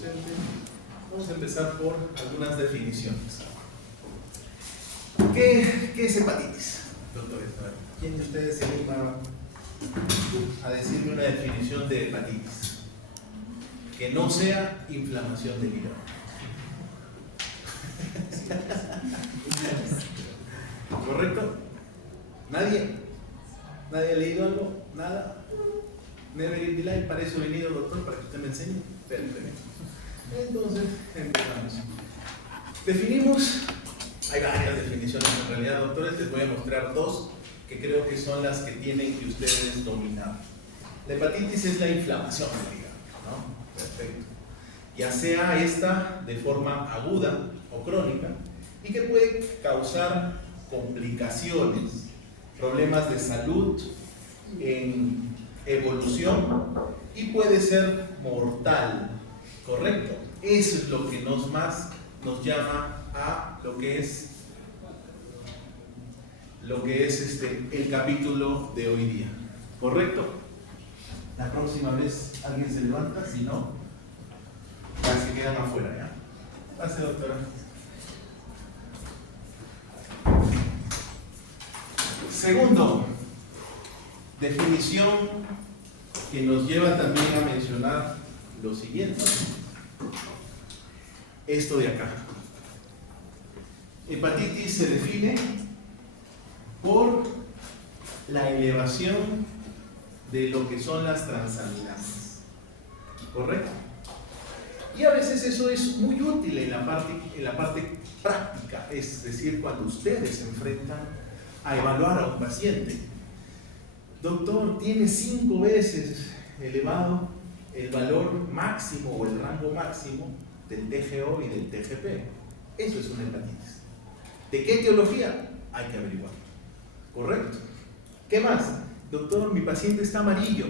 docente. Vamos a empezar por algunas definiciones. ¿Qué es hepatitis, doctores? ¿Quién de ustedes se anima a decirme una definición de hepatitis que no sea inflamación del hígado? ¿Correcto? ¿Nadie? ¿Nadie ha leído algo? ¿Nada? Never in the life, para eso he venido, doctor, para que usted me enseñe. Perfecto. Entonces, empezamos. Definimos, hay varias definiciones en realidad, doctores, les voy a mostrar dos que creo que son las que tienen que ustedes dominar. La hepatitis es la inflamación del hígado, ¿no? Perfecto. Ya sea esta de forma aguda o crónica y que puede causar complicaciones, problemas de salud en evolución y puede ser mortal, ¿correcto? Eso es lo que nos llama a lo que es el capítulo de hoy día, ¿correcto? La próxima vez alguien se levanta, si no, ya se quedan afuera, ¿ya? Pase, doctora. Segundo, definición que nos lleva también a mencionar lo siguiente. Esto de acá. Hepatitis se define por la elevación de lo que son las transaminasas. ¿Correcto? Y a veces eso es muy útil en la parte práctica, es decir, cuando ustedes se enfrentan a evaluar a un paciente. Doctor, tiene 5 veces elevado el valor máximo o el rango máximo del TGO y del TGP. Eso es una hepatitis. ¿De qué etiología? Hay que averiguar. ¿Correcto? ¿Qué más? Doctor, mi paciente está amarillo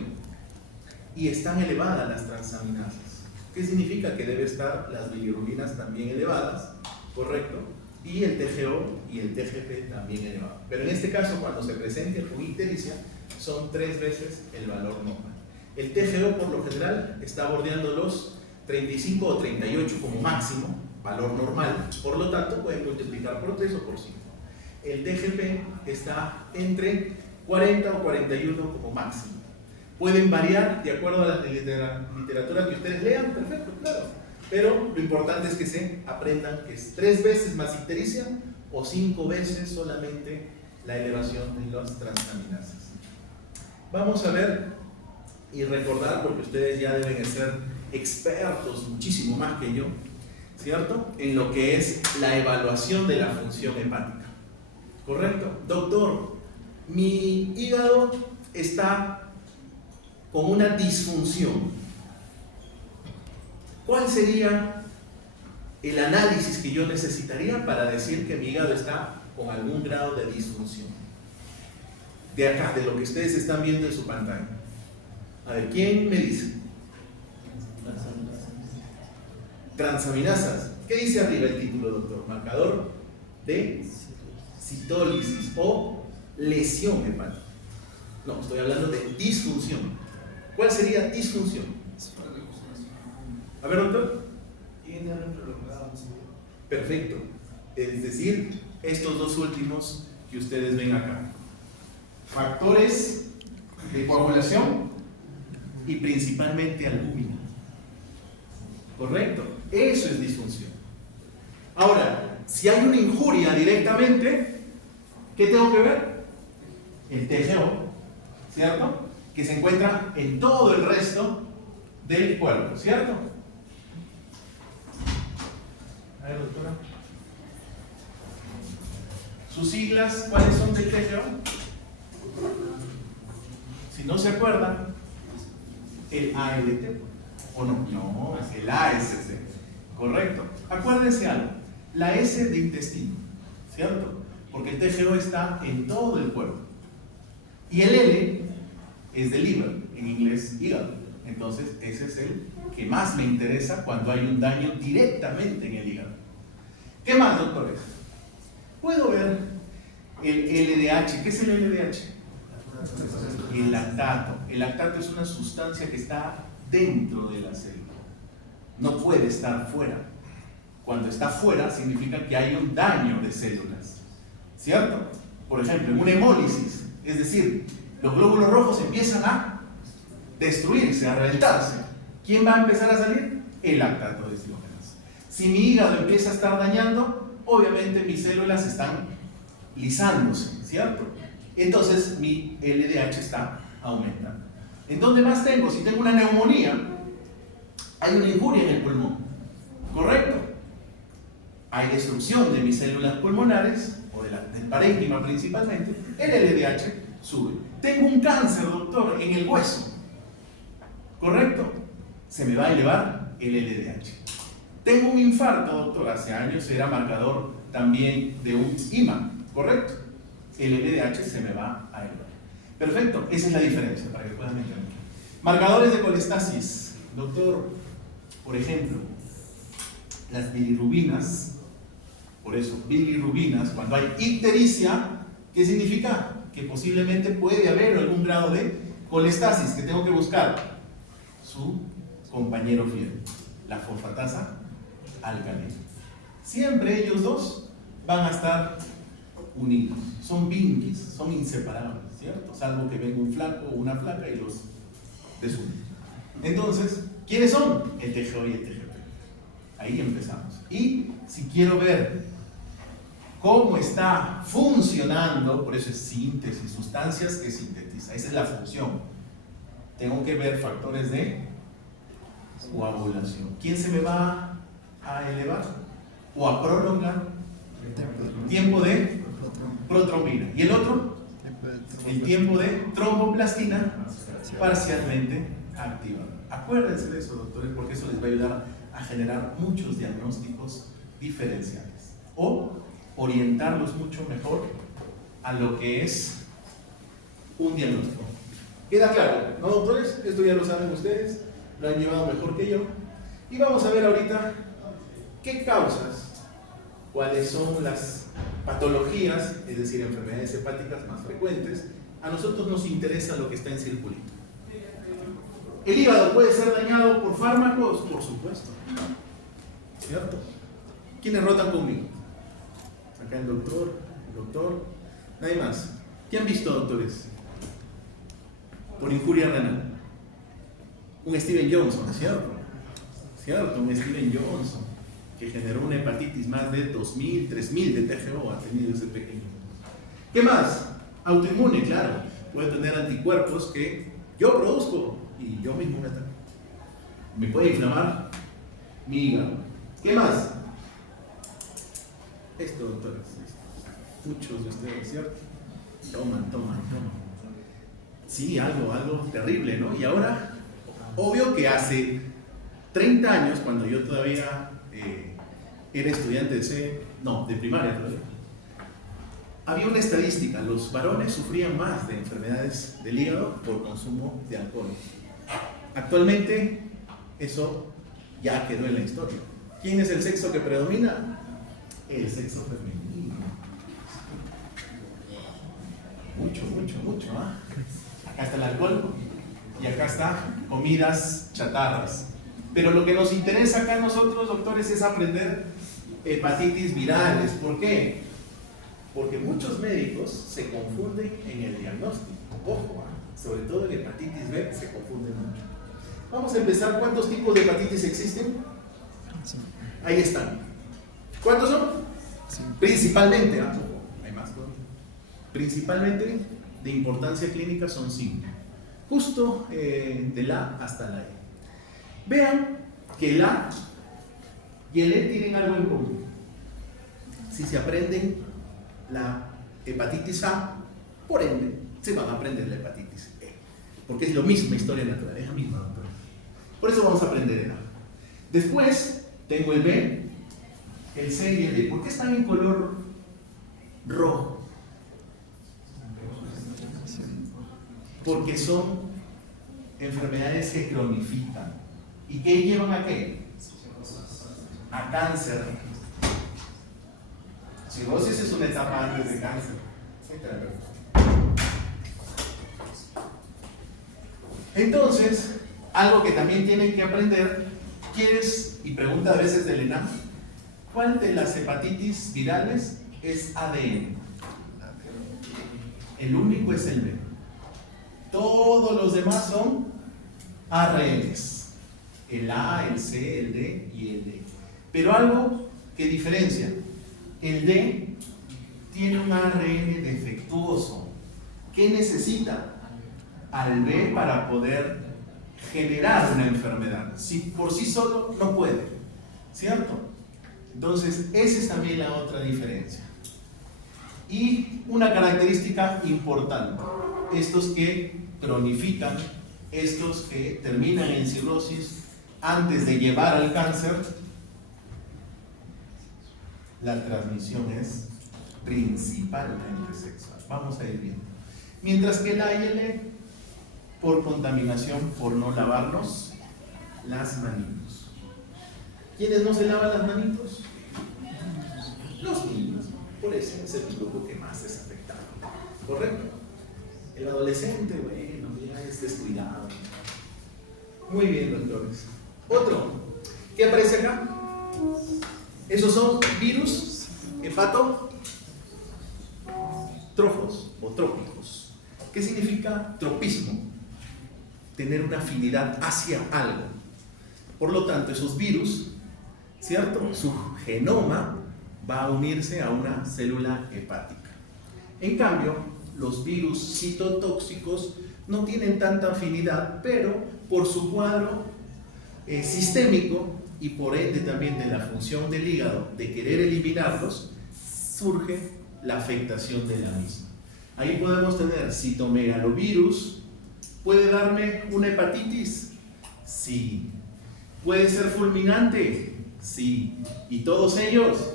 y están elevadas las transaminasas. ¿Qué significa? Que debe estar las bilirrubinas también elevadas, ¿correcto? Y el TGO y el TGP también elevado. Pero en este caso, cuando se presente con ictericia, son 3 veces el valor normal. El TGO por lo general está bordeando los 35 o 38 como máximo, valor normal, por lo tanto pueden multiplicar por 3 o por 5. El TGP está entre 40 o 41 como máximo. Pueden variar de acuerdo a la literatura que ustedes lean, perfecto, claro. Pero lo importante es que se aprendan que es 3 veces más ictericia o 5 veces solamente la elevación de las transaminasas. Vamos a ver y recordar, porque ustedes ya deben ser expertos, muchísimo más que yo, ¿cierto? En lo que es la evaluación de la función hepática. ¿Correcto? Doctor, mi hígado está con una disfunción. ¿Cuál sería el análisis que yo necesitaría para decir que mi hígado está con algún grado de disfunción? De acá, de lo que ustedes están viendo en su pantalla. A ver, ¿quién me dice? Transaminasas. ¿Qué dice arriba el título, doctor? Marcador de citólisis o lesión hepática. No, estoy hablando de disfunción. ¿Cuál sería disfunción? A ver, doctor. Perfecto. Es decir, estos dos últimos que ustedes ven acá. Factores de coagulación y principalmente albúmina. ¿Correcto? Eso es disfunción. Ahora, si hay una injuria directamente, ¿qué tengo que ver? El TGO, ¿cierto? Que se encuentra en todo el resto del cuerpo, ¿cierto? A ver, doctora. ¿Sus siglas cuáles son del TGO? Si no se acuerdan, el ALT, ¿o no? No, es el ASC, correcto. Acuérdense algo, la S de intestino, ¿cierto? Porque el TGO está en todo el cuerpo. Y el L es de liver, en inglés hígado. Entonces, ese es el que más me interesa cuando hay un daño directamente en el hígado. ¿Qué más, doctores? Puedo ver el LDH. ¿Qué es el LDH? El lactato. El lactato es una sustancia que está dentro de la célula. no puede estar fuera. Cuando está fuera significa que hay un daño de células, ¿cierto? Por ejemplo, en una hemólisis, es decir, los glóbulos rojos empiezan a destruirse, a reventarse. ¿Quién va a empezar a salir? El lactato desdiogenasa. Si mi hígado empieza a estar dañando, obviamente mis células están lisándose, ¿cierto? Entonces mi LDH está aumentando. ¿En dónde más tengo? Si tengo una neumonía, hay una injuria en el pulmón, ¿correcto? Hay destrucción de mis células pulmonares, o del parénquima principalmente, el LDH sube. Tengo un cáncer, doctor, en el hueso, ¿correcto? Se me va a elevar el LDH. Tengo un infarto, doctor, hace años era marcador también de un IMA, ¿correcto? El LDH se me va a elevar. Perfecto, esa es la diferencia para que puedan entender. Marcadores de colestasis, doctor, por ejemplo, las bilirrubinas, por eso, bilirrubinas, cuando hay ictericia, ¿qué significa? Que posiblemente puede haber algún grado de colestasis, que tengo que buscar su compañero fiel, la fosfatasa alcalina. Siempre ellos dos van a estar unidos, son vinquis, son inseparables, ¿cierto? Salvo que venga un flaco o una flaca y los desunen. Entonces, ¿quiénes son? El TGO y el TGP. Ahí empezamos. Y si quiero ver cómo está funcionando, por eso es síntesis, sustancias que sintetiza, esa es la función. Tengo que ver factores de coagulación. ¿Quién se me va a elevar o a prolongar? Tiempo de protrombina. ¿Y el otro? El tiempo de tromboplastina parcialmente activado. Acuérdense de eso, doctores, porque eso les va a ayudar a generar muchos diagnósticos diferenciales o orientarlos mucho mejor a lo que es un diagnóstico. ¿Queda claro? ¿No, doctores? Esto ya lo saben ustedes, lo han llevado mejor que yo. Y vamos a ver ahorita qué causas, cuáles son las patologías, es decir, enfermedades hepáticas más frecuentes. A nosotros nos interesa lo que está en circulito. ¿El hígado puede ser dañado por fármacos? Por supuesto. ¿Cierto? ¿Quiénes rotan conmigo? Acá el doctor, nadie más. ¿Qué han visto, doctores? Por injuria renal. Un Steven Johnson, ¿cierto? ¿Cierto? Un Steven Johnson que generó una hepatitis más de 2.000, 3.000 de TGO ha tenido ese pequeño. ¿Qué más? Autoinmune, claro. Puede tener anticuerpos que yo produzco y yo mismo me ataco. Me puede inflamar mi hígado. ¿Qué más? Esto, doctores. Muchos de ustedes, ¿cierto? Toman. Sí, algo terrible, ¿no? Y ahora, obvio que hace 30 años, cuando yo todavía era estudiante de primaria todavía, había una estadística, los varones sufrían más de enfermedades del hígado por consumo de alcohol. Actualmente, eso ya quedó en la historia. ¿Quién es el sexo que predomina? El sexo femenino. Mucho, ¿ah? Acá está el alcohol y acá está comidas chatarras. Pero lo que nos interesa acá a nosotros, doctores, es aprender hepatitis virales. ¿Por qué? Porque muchos médicos se confunden en el diagnóstico. Ojo, sobre todo en hepatitis B se confunden mucho. Vamos a empezar. ¿Cuántos tipos de hepatitis existen? Ahí están. ¿Cuántos son? Principalmente, hay más. Principalmente de importancia clínica son 5. Justo de la hasta la E. Vean que el A y el E tienen algo en común. Si se aprenden la hepatitis A, por ende, se van a aprender la hepatitis E. Porque es la misma historia natural, es la misma, doctor. Por eso vamos a aprender el A. Después, tengo el B, el C y el D. ¿Por qué están en color rojo? Porque son enfermedades que cronifican. ¿Y qué llevan a qué? A cáncer. Cirrosis es una etapa antes de cáncer. Entonces, algo que también tienen que aprender, ¿Quieres? Y pregunta a veces del ENAM, ¿cuál de las hepatitis virales es ADN? El único es el B. Todos los demás son ARNs. El A, el C, el D y el D. Pero algo que diferencia. El D tiene un ARN defectuoso. ¿Qué necesita? Al B para poder generar una enfermedad. Si por sí solo no puede, ¿cierto? Entonces, esa es también la otra diferencia. Y una característica importante, estos que cronifican, estos que terminan en cirrosis antes de llevar al cáncer, la transmisión es principalmente sexual. Vamos a ir viendo. Mientras que el ALL, por contaminación, por no lavarnos las manitos. ¿Quiénes no se lavan las manitos? Los niños. Por eso es el grupo que más es afectado. ¿Correcto? El adolescente, bueno, ya es descuidado. Muy bien, doctores. Otro. ¿Qué aparece acá? Esos son virus hepatotrofos o trópicos. ¿Qué significa tropismo? Tener una afinidad hacia algo. Por lo tanto, esos virus, ¿cierto? Su genoma va a unirse a una célula hepática. En cambio, los virus citotóxicos no tienen tanta afinidad, pero por su cuadro sistémico y por ende también de la función del hígado de querer eliminarlos, surge la afectación de la misma. Ahí podemos tener citomegalovirus. ¿Puede darme una hepatitis? Sí. ¿Puede ser fulminante? Sí. ¿Y todos ellos?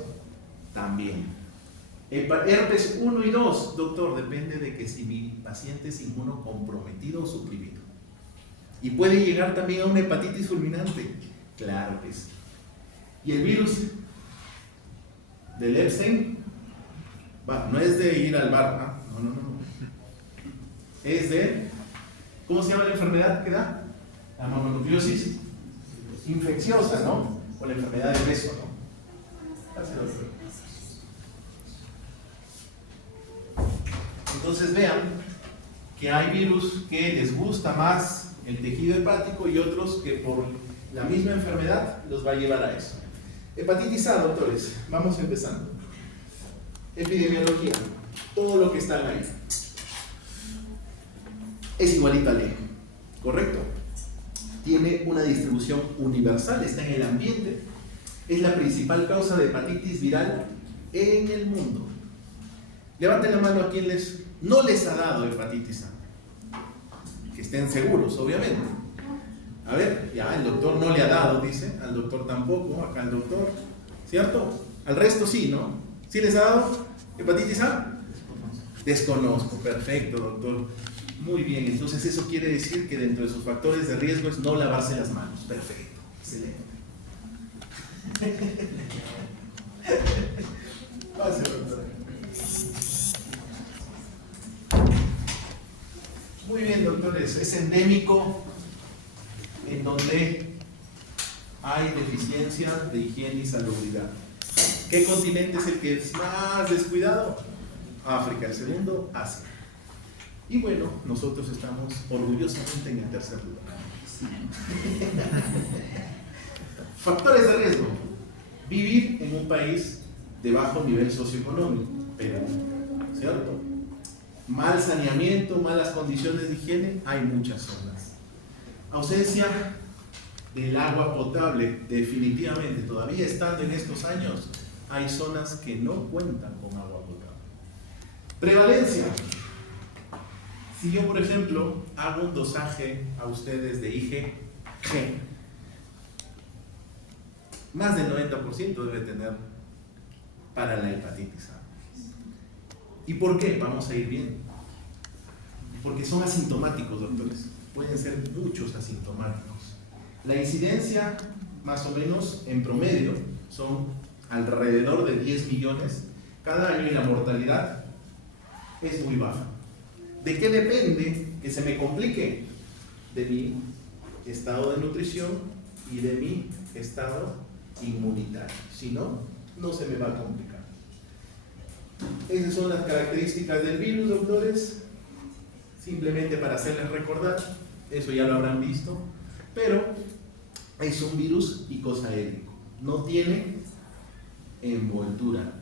También. Herpes 1 y 2, doctor, depende de que si mi paciente es inmunocomprometido o suprimido. ¿Y puede llegar también a una hepatitis fulminante? Claro que sí. ¿Y el virus del Epstein? No es de ir al bar, no. Es de, ¿cómo se llama la enfermedad que da? La mononucleosis infecciosa, ¿no? O la enfermedad de beso, ¿no? Gracias, doctor. Entonces vean que hay virus que les gusta más el tejido hepático y otros que por la misma enfermedad los va a llevar a eso. Hepatitis A, doctores, vamos empezando. Epidemiología, todo lo que está ahí es igualito al E, ¿correcto? Tiene una distribución universal, está en el ambiente, es la principal causa de hepatitis viral en el mundo. Levanten la mano a quien no les ha dado hepatitis A, que estén seguros, obviamente. A ver, ya el doctor no le ha dado, dice, al doctor tampoco, acá el doctor, ¿cierto? Al resto sí, ¿no? ¿Sí les ha dado hepatitis A? Desconozco, perfecto, doctor. Muy bien, entonces eso quiere decir que dentro de sus factores de riesgo es no lavarse las manos. Perfecto, excelente. Pase, doctor. Muy bien, doctores, es endémico en donde hay deficiencia de higiene y salubridad. ¿Qué continente es el que es más descuidado? África, el segundo, Asia. Y bueno, nosotros estamos orgullosamente en el tercer lugar. Factores de riesgo. Vivir en un país de bajo nivel socioeconómico, Perú, ¿cierto? Mal saneamiento, malas condiciones de higiene, hay muchas zonas. Ausencia del agua potable, definitivamente, todavía estando en estos años, hay zonas que no cuentan con agua potable. Prevalencia. Si yo, por ejemplo, hago un dosaje a ustedes de IgG, más del 90% debe tener para la hepatitis A. ¿Y por qué? Vamos a ir bien. Porque son asintomáticos, doctores. Pueden ser muchos asintomáticos. La incidencia, más o menos, en promedio, son alrededor de 10 millones cada año y la mortalidad es muy baja. ¿De qué depende que se me complique? De mi estado de nutrición y de mi estado inmunitario. Si no, no se me va a complicar. Esas son las características del virus, doctores. Simplemente para hacerles recordar, eso ya lo habrán visto, pero es un virus icosaédrico. No tiene envoltura.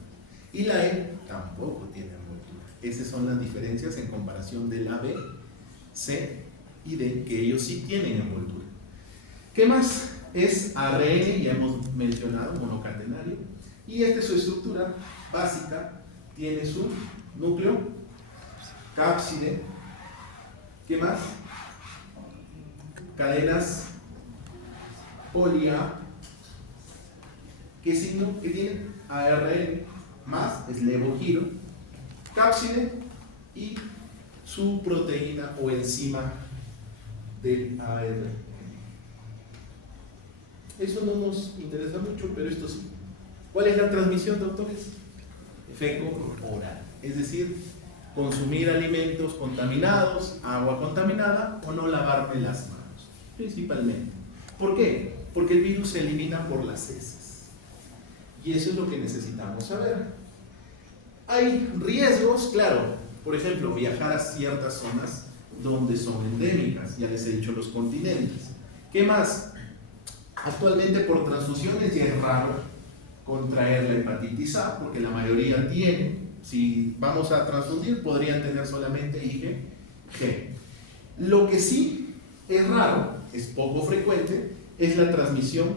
Y la E tampoco tiene envoltura. Esas son las diferencias en comparación de la B, C y D, que ellos sí tienen envoltura. ¿Qué más? Es ARN, ya hemos mencionado, monocatenario, y esta es su estructura básica. Tiene su núcleo, cápside. ¿Qué más? Cadenas polia. ¿Qué signo que tiene? ARN más, es levogiro, cápside y su proteína o enzima del ARN. Eso no nos interesa mucho, pero esto sí. ¿Cuál es la transmisión, doctores? Feco-oral, es decir, consumir alimentos contaminados, agua contaminada o no lavarme las manos, principalmente. ¿Por qué? Porque el virus se elimina por las heces. Y eso es lo que necesitamos saber. Hay riesgos, claro, por ejemplo, viajar a ciertas zonas donde son endémicas, ya les he dicho los continentes. ¿Qué más? Actualmente por transfusiones ya es raro contraer la hepatitis A, porque la mayoría tiene. Si vamos a transfundir, podrían tener solamente IgG. Lo que sí es raro, es poco frecuente, es la transmisión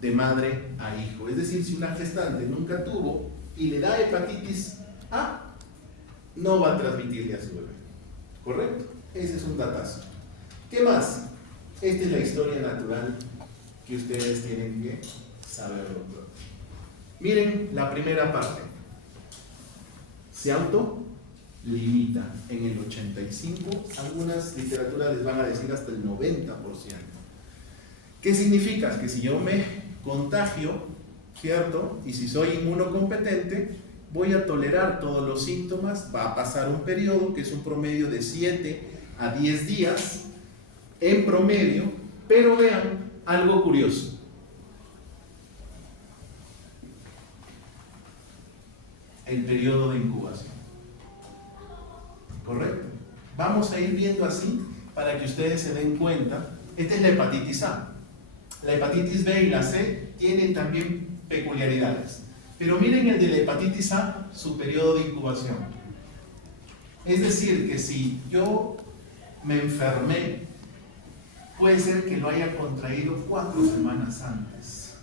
de madre a hijo. Es decir, si una gestante nunca tuvo y le da hepatitis A, no va a transmitirle a su bebé. ¿Correcto? Ese es un datazo. ¿Qué más? Esta es la historia natural que ustedes tienen que saber, doctor. Miren la primera parte. Se autolimita en el 85%, algunas literaturas les van a decir hasta el 90%. ¿Qué significa? Que si yo me contagio, ¿cierto? Y si soy inmunocompetente, voy a tolerar todos los síntomas, va a pasar un periodo que es un promedio de 7 a 10 días en promedio, pero vean algo curioso. El periodo de incubación. ¿Correcto? Vamos a ir viendo así para que ustedes se den cuenta. Esta es la hepatitis A. La hepatitis B y la C tienen también peculiaridades. Pero miren el de la hepatitis A, su periodo de incubación. Es decir, que si yo me enfermé, puede ser que lo haya contraído 4 semanas antes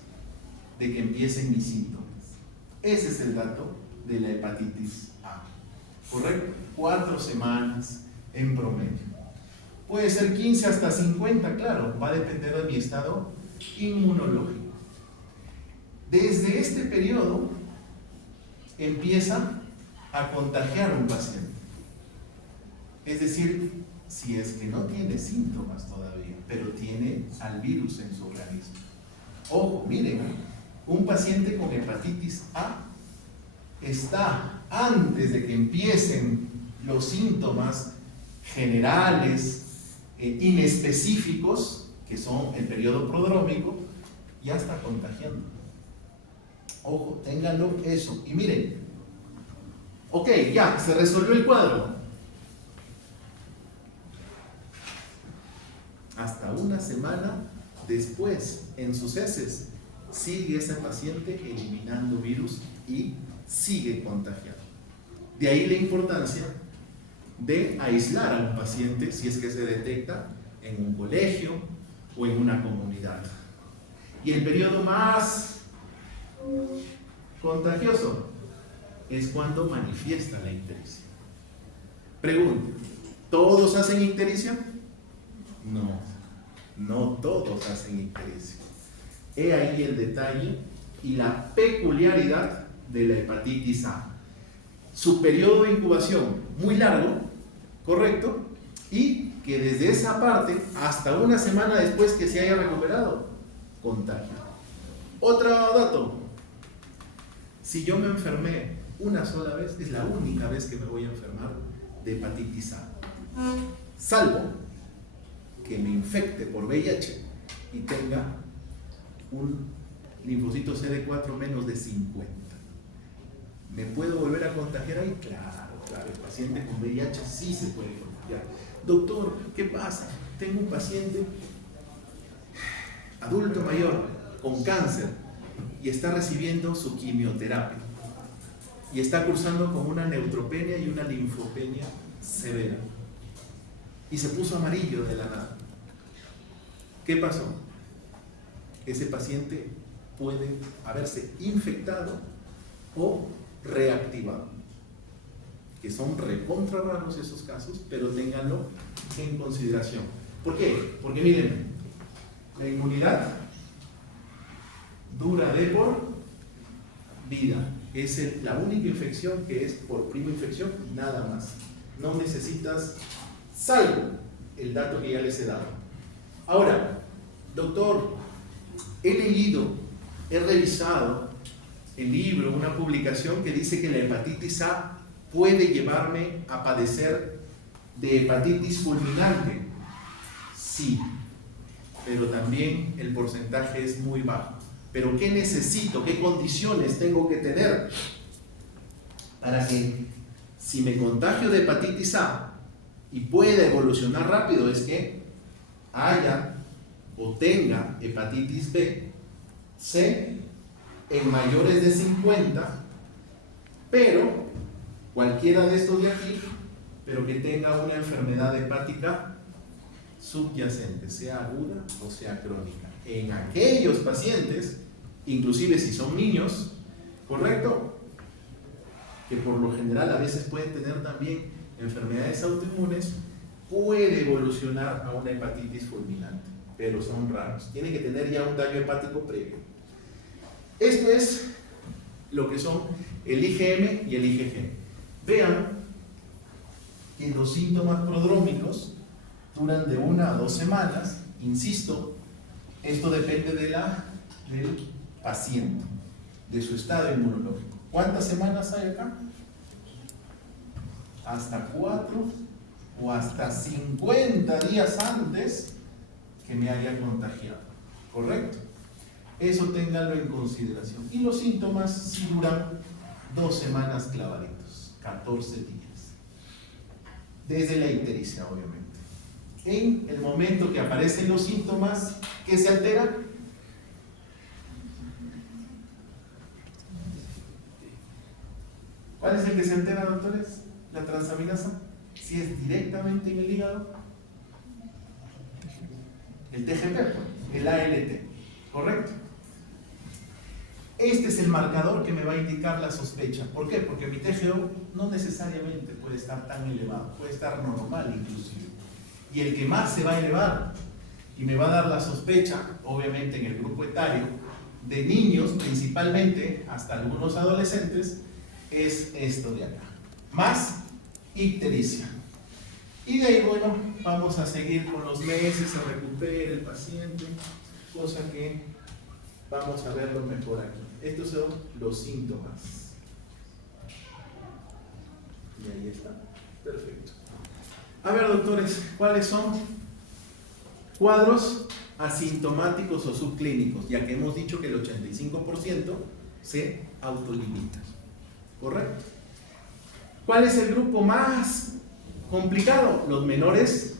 de que empiecen mis síntomas. Ese es el dato de la hepatitis A. ¿Correcto? 4 semanas en promedio. Puede ser 15 hasta 50, claro, va a depender de mi estado inmunológico. Desde este periodo empieza a contagiar a un paciente. Es decir, si es que no tiene síntomas todavía, pero tiene al virus en su organismo. Ojo, miren, un paciente con hepatitis A está, antes de que empiecen los síntomas generales, inespecíficos, que son el periodo prodrómico, ya está contagiando. Ojo, ténganlo eso. Y miren, ok, ya, se resolvió el cuadro. Hasta una semana después, en sus heces, sigue ese paciente eliminando virus y sigue contagiado. De ahí la importancia de aislar a un paciente si es que se detecta en un colegio o en una comunidad. Y el periodo más contagioso es cuando manifiesta la ictericia. Pregunta, ¿todos hacen ictericia? No, no todos hacen ictericia. He ahí el detalle y la peculiaridad de la hepatitis A. Su periodo de incubación muy largo, ¿correcto? Y que desde esa parte hasta una semana después que se haya recuperado, contagia. Otro dato, si yo me enfermé una sola vez, es la única vez que me voy a enfermar de hepatitis A, salvo que me infecte por VIH y tenga un linfocito CD4 menos de 50. ¿Me puedo volver a contagiar ahí? Claro, el paciente con VIH sí se puede contagiar. Doctor, ¿qué pasa? Tengo un paciente adulto mayor con cáncer y está recibiendo su quimioterapia y está cursando con una neutropenia y una linfopenia severa y se puso amarillo de la nada. ¿Qué pasó? Ese paciente puede haberse infectado o reactivado, que son recontra raros esos casos, pero ténganlo en consideración. ¿Por qué? Porque miren, la inmunidad dura de por vida. Es la única infección que es por prima infección, nada más. No necesitas, salvo el dato que ya les he dado. Ahora, doctor, he leído, he revisado el libro, una publicación que dice que la hepatitis A puede llevarme a padecer de hepatitis fulminante. Sí, pero también el porcentaje es muy bajo. ¿Pero qué necesito? ¿Qué condiciones tengo que tener para que, si me contagio de hepatitis A y pueda evolucionar rápido, es que haya o tenga hepatitis B, C, en mayores de 50, pero cualquiera de estos de aquí, pero que tenga una enfermedad hepática subyacente, sea aguda o sea crónica? En aquellos pacientes, inclusive si son niños, ¿correcto? Que por lo general a veces pueden tener también enfermedades autoinmunes, puede evolucionar a una hepatitis fulminante, pero son raros. Tiene que tener ya un daño hepático previo. Esto es lo que son el IgM y el IgG. Vean que los síntomas prodrómicos duran de 1 a 2 semanas. Insisto, esto depende del paciente, de su estado inmunológico. ¿Cuántas semanas hay acá? Hasta 4 o hasta 50 días antes que me haya contagiado, ¿correcto? Eso ténganlo en consideración. Y los síntomas sí duran 2 semanas clavaditos, 14 días. Desde la ictericia, obviamente. En el momento que aparecen los síntomas, ¿qué se altera? ¿Cuál es el que se altera, doctores? ¿La transaminasa? Si es directamente en el hígado, el TGP, el ALT, ¿correcto? Este es el marcador que me va a indicar la sospecha. ¿Por qué? Porque mi TGO no necesariamente puede estar tan elevado, puede estar normal inclusive. Y el que más se va a elevar y me va a dar la sospecha, obviamente en el grupo etario, de niños principalmente, hasta algunos adolescentes, es esto de acá. Más ictericia. Y de ahí, bueno, vamos a seguir con los meses, se recupera el paciente, cosa que vamos a verlo mejor aquí. Estos son los síntomas. Y ahí está. Perfecto. A ver, doctores, ¿cuáles son cuadros asintomáticos o subclínicos? Ya que hemos dicho que el 85% se autolimita. ¿Correcto? ¿Cuál es el grupo más complicado? Los menores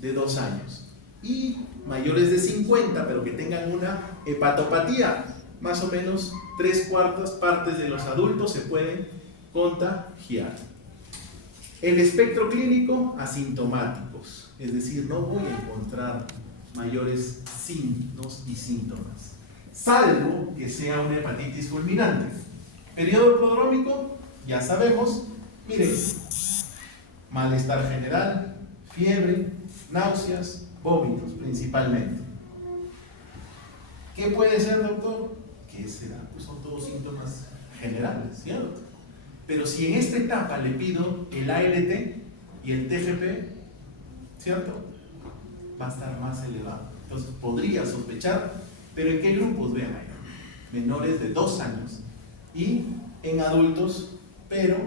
de 2 años y mayores de 50, pero que tengan una hepatopatía. Más o menos 3/4 partes de los adultos se pueden contagiar. El espectro clínico, asintomáticos, es decir, no voy a encontrar mayores signos y síntomas, salvo que sea una hepatitis fulminante. Periodo prodrómico, ya sabemos, miren, malestar general, fiebre, náuseas, vómitos principalmente. ¿Qué puede ser, doctor? ¿Qué será? Pues son todos síntomas generales, ¿cierto? Pero si en esta etapa le pido el ALT y el TGP, ¿cierto? Va a estar más elevado. Entonces podría sospechar, pero ¿en qué grupos? Vean ahí. Menores de 2 años y en adultos, pero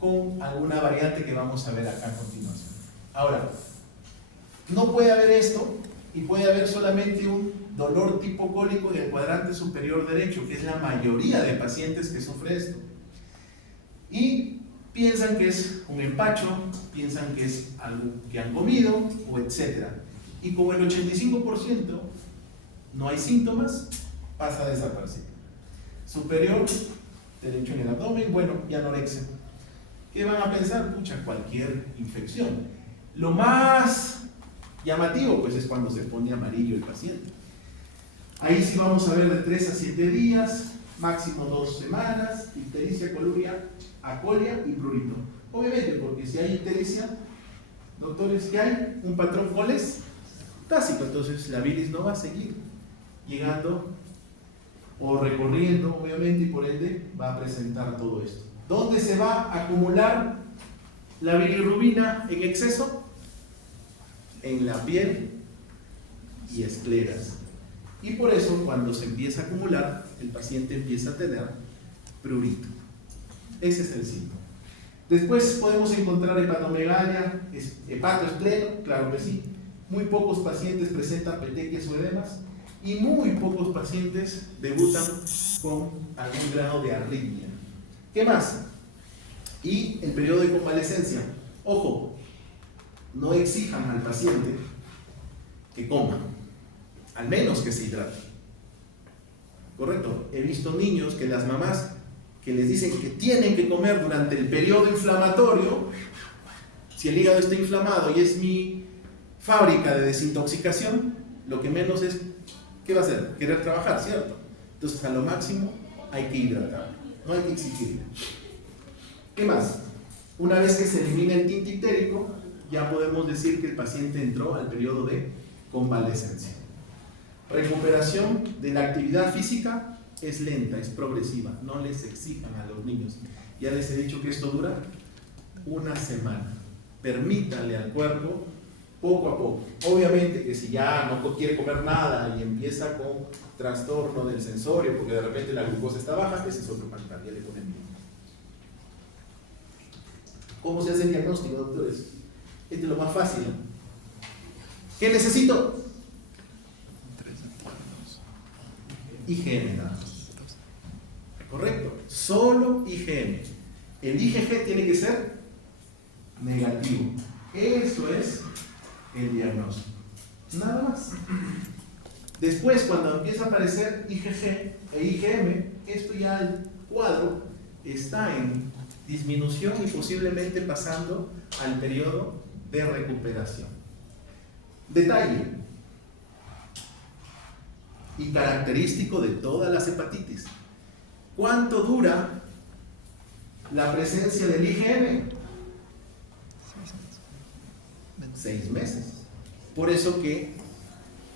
con alguna variante que vamos a ver acá a continuación. Ahora, no puede haber esto y puede haber solamente un dolor tipo cólico en el cuadrante superior derecho, que es la mayoría de pacientes que sufre esto. Y piensan que es un empacho, piensan que es algo que han comido, o etc. Y como el 85% no hay síntomas, pasa desaparecido. Superior derecho en el abdomen, bueno, y anorexia. ¿Qué van a pensar? Pucha, cualquier infección. Lo más llamativo pues es cuando se pone amarillo el paciente. Ahí sí vamos a ver de 3 a 7 días, máximo 2 semanas, ictericia, coluria, acolia y prurito. Obviamente, porque si hay ictericia, doctores, ¿qué hay? Un patrón coletásico, entonces la bilis no va a seguir llegando o recorriendo, obviamente, y por ende va a presentar todo esto. ¿Dónde se va a acumular la bilirrubina en exceso? En la piel y escleras. Y por eso, cuando se empieza a acumular, el paciente empieza a tener prurito. Ese es el síntoma. Después podemos encontrar hepatomegalia, hepatoespleno, claro que sí. Muy pocos pacientes presentan petequias o edemas y muy pocos pacientes debutan con algún grado de arritmia. ¿Qué más? Y el periodo de convalescencia. Ojo, no exijan al paciente que coma, al menos que se hidrate. ¿Correcto? He visto niños que las mamás que les dicen que tienen que comer durante el periodo inflamatorio. Si el hígado está inflamado y es mi fábrica de desintoxicación, lo que menos es, ¿qué va a hacer? Querer trabajar, ¿cierto? Entonces a lo máximo hay que hidratar, no hay que exigirle. ¿Qué más? Una vez que se elimina el tinte ictérico, ya podemos decir que el paciente entró al periodo de convalescencia. Recuperación de la actividad física es lenta, es progresiva, no les exijan a los niños. Ya les he dicho que esto dura una semana. Permítanle al cuerpo poco a poco. Obviamente que si ya no quiere comer nada y empieza con trastorno del sensorio, porque de repente la glucosa está baja, ese es otro cantar, ya le ponen bien. ¿Cómo se hace el diagnóstico, doctores? Este es lo más fácil. ¿Qué necesito? IgM nada más. ¿Correcto? Solo IgM. El IgG tiene que ser negativo. Eso es el diagnóstico. Nada más. Después, cuando empieza a aparecer IgG e IgM, esto ya el cuadro está en disminución y posiblemente pasando al periodo de recuperación. Detalle y característico de todas las hepatitis. ¿Cuánto dura la presencia del IgM? 6 meses. Por eso que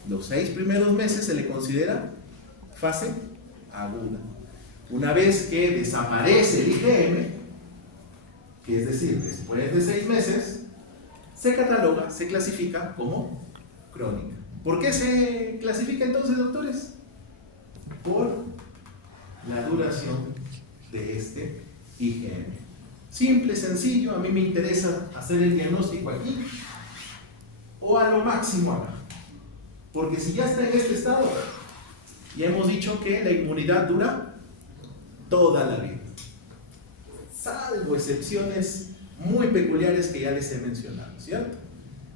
los 6 primeros meses se le considera fase aguda. Una vez que desaparece el IgM, que es decir, después de 6 meses, se cataloga, se clasifica como crónica. ¿Por qué se clasifica entonces, doctores? Por la duración de este IgM. Simple, sencillo, a mí me interesa hacer el diagnóstico aquí o a lo máximo acá. Porque si ya está en este estado, ya hemos dicho que la inmunidad dura toda la vida, salvo excepciones muy peculiares que ya les he mencionado, ¿cierto?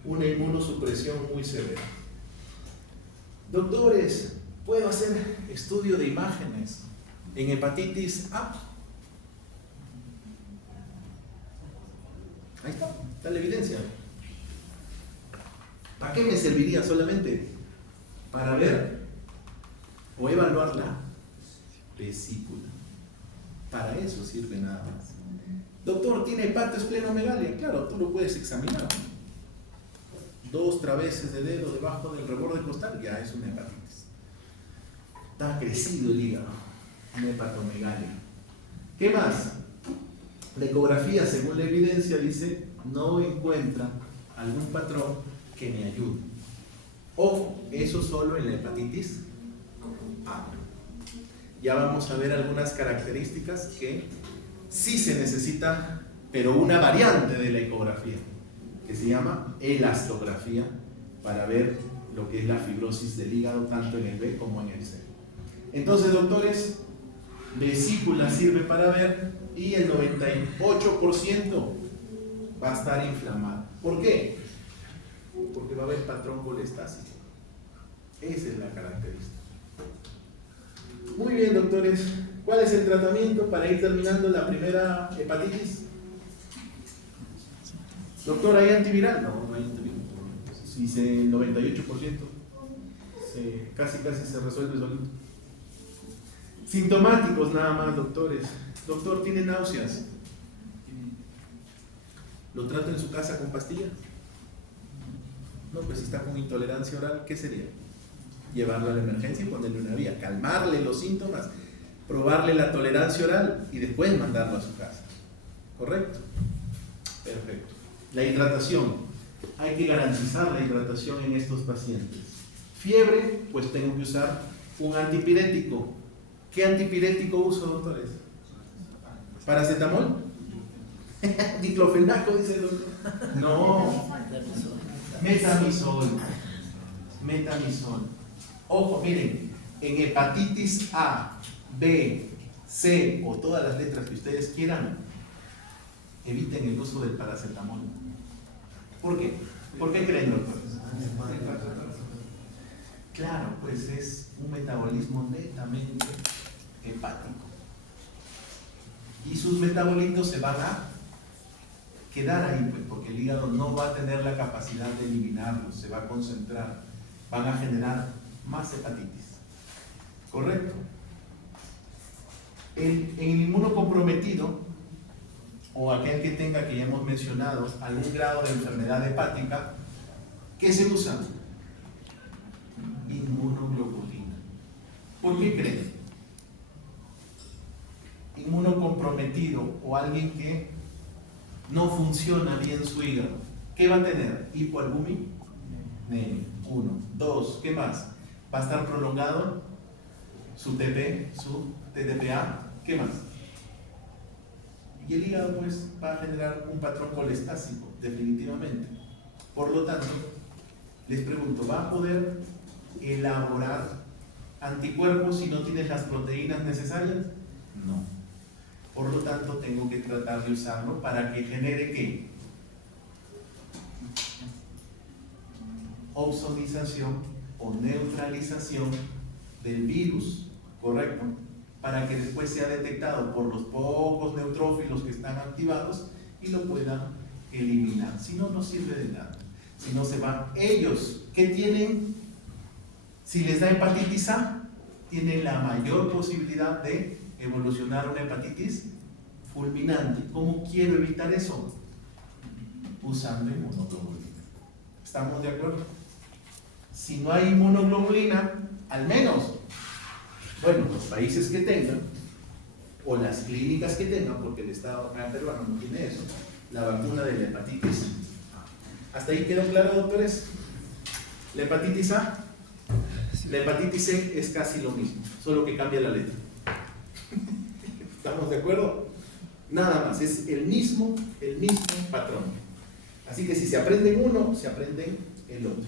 Una inmunosupresión muy severa. Doctores, ¿puedo hacer estudio de imágenes en hepatitis A? Ahí está la evidencia. ¿Para qué me serviría solamente? Para ver o evaluar la vesícula. Para eso sirve nada más. Doctor, ¿tiene hepatoesplenomegalia? Claro, tú lo puedes examinar. 2 traveses de dedo debajo del reborde costal, ya es una hepatitis. Está crecido el hígado, una hepatomegalia. ¿Qué más? La ecografía, según la evidencia, dice, no encuentra algún patrón que me ayude. Ojo, eso solo en la hepatitis A. Ya vamos a ver algunas características que sí se necesita, pero una variante de la ecografía, que se llama elastografía, para ver lo que es la fibrosis del hígado, tanto en el B como en el C. Entonces, doctores, vesícula sirve para ver y el 98% va a estar inflamado. ¿Por qué? Porque va a haber patrón colestásico. Esa es la característica. Muy bien, doctores. ¿Cuál es el tratamiento para ir terminando la primera hepatitis? Doctor, ¿hay antiviral? No, no hay antiviral. Si el 98% casi se resuelve solito. Sintomáticos nada más, doctores. Doctor, ¿tiene náuseas? ¿Lo trata en su casa con pastillas? No, pues si está con intolerancia oral, ¿qué sería? Llevarlo a la emergencia y ponerle una vía, calmarle los síntomas, probarle la tolerancia oral y después mandarlo a su casa. ¿Correcto? Perfecto. La hidratación. Hay que garantizar la hidratación en estos pacientes. Fiebre, pues tengo que usar un antipirético. ¿Qué antipirético uso, doctores? ¿Paracetamol? ¿Diclofenaco, dice el doctor? No. Metamizol. Metamizol. Ojo, miren, en hepatitis A, B, C o todas las letras que ustedes quieran, eviten el uso del paracetamol. ¿Por qué? ¿Por qué creen, doctores? Claro, pues es un metabolismo netamente hepático. Y sus metabolitos se van a quedar ahí, pues, porque el hígado no va a tener la capacidad de eliminarlos, se va a concentrar, van a generar más hepatitis. ¿Correcto? En el inmunocomprometido, o aquel que tenga, que ya hemos mencionado, algún grado de enfermedad hepática, ¿qué se usa? Inmunoglobulina. ¿Por qué creen? Inmunocomprometido o alguien que no funciona bien su hígado, ¿qué va a tener? Hipoalbuminemia. 1. 2. ¿Qué más? Va a estar prolongado su TP, su TTPA. ¿Qué más? Y el hígado, pues, va a generar un patrón colestásico, definitivamente. Por lo tanto, les pregunto, ¿va a poder elaborar anticuerpos si no tienes las proteínas necesarias? No. Por lo tanto, tengo que tratar de usarlo para que genere ¿qué? Ozonización o neutralización del virus, ¿correcto? Para que después sea detectado por los pocos neutrófilos que están activados y lo puedan eliminar. Si no, no sirve de nada. Si no, se van. Ellos, ¿qué tienen? Si les da hepatitis A, tienen la mayor posibilidad de evolucionar una hepatitis fulminante. ¿Cómo quiero evitar eso? Usando inmunoglobulina. ¿Estamos de acuerdo? Si no hay inmunoglobulina, al menos, bueno, los países que tengan, o las clínicas que tengan, porque el Estado acá peruano no tiene eso, la vacuna de la hepatitis A. ¿Hasta ahí quedó claro, doctores? La hepatitis A, la hepatitis C es casi lo mismo, solo que cambia la letra. ¿Estamos de acuerdo? Nada más, es el mismo patrón. Así que si se aprenden uno, se aprenden el otro.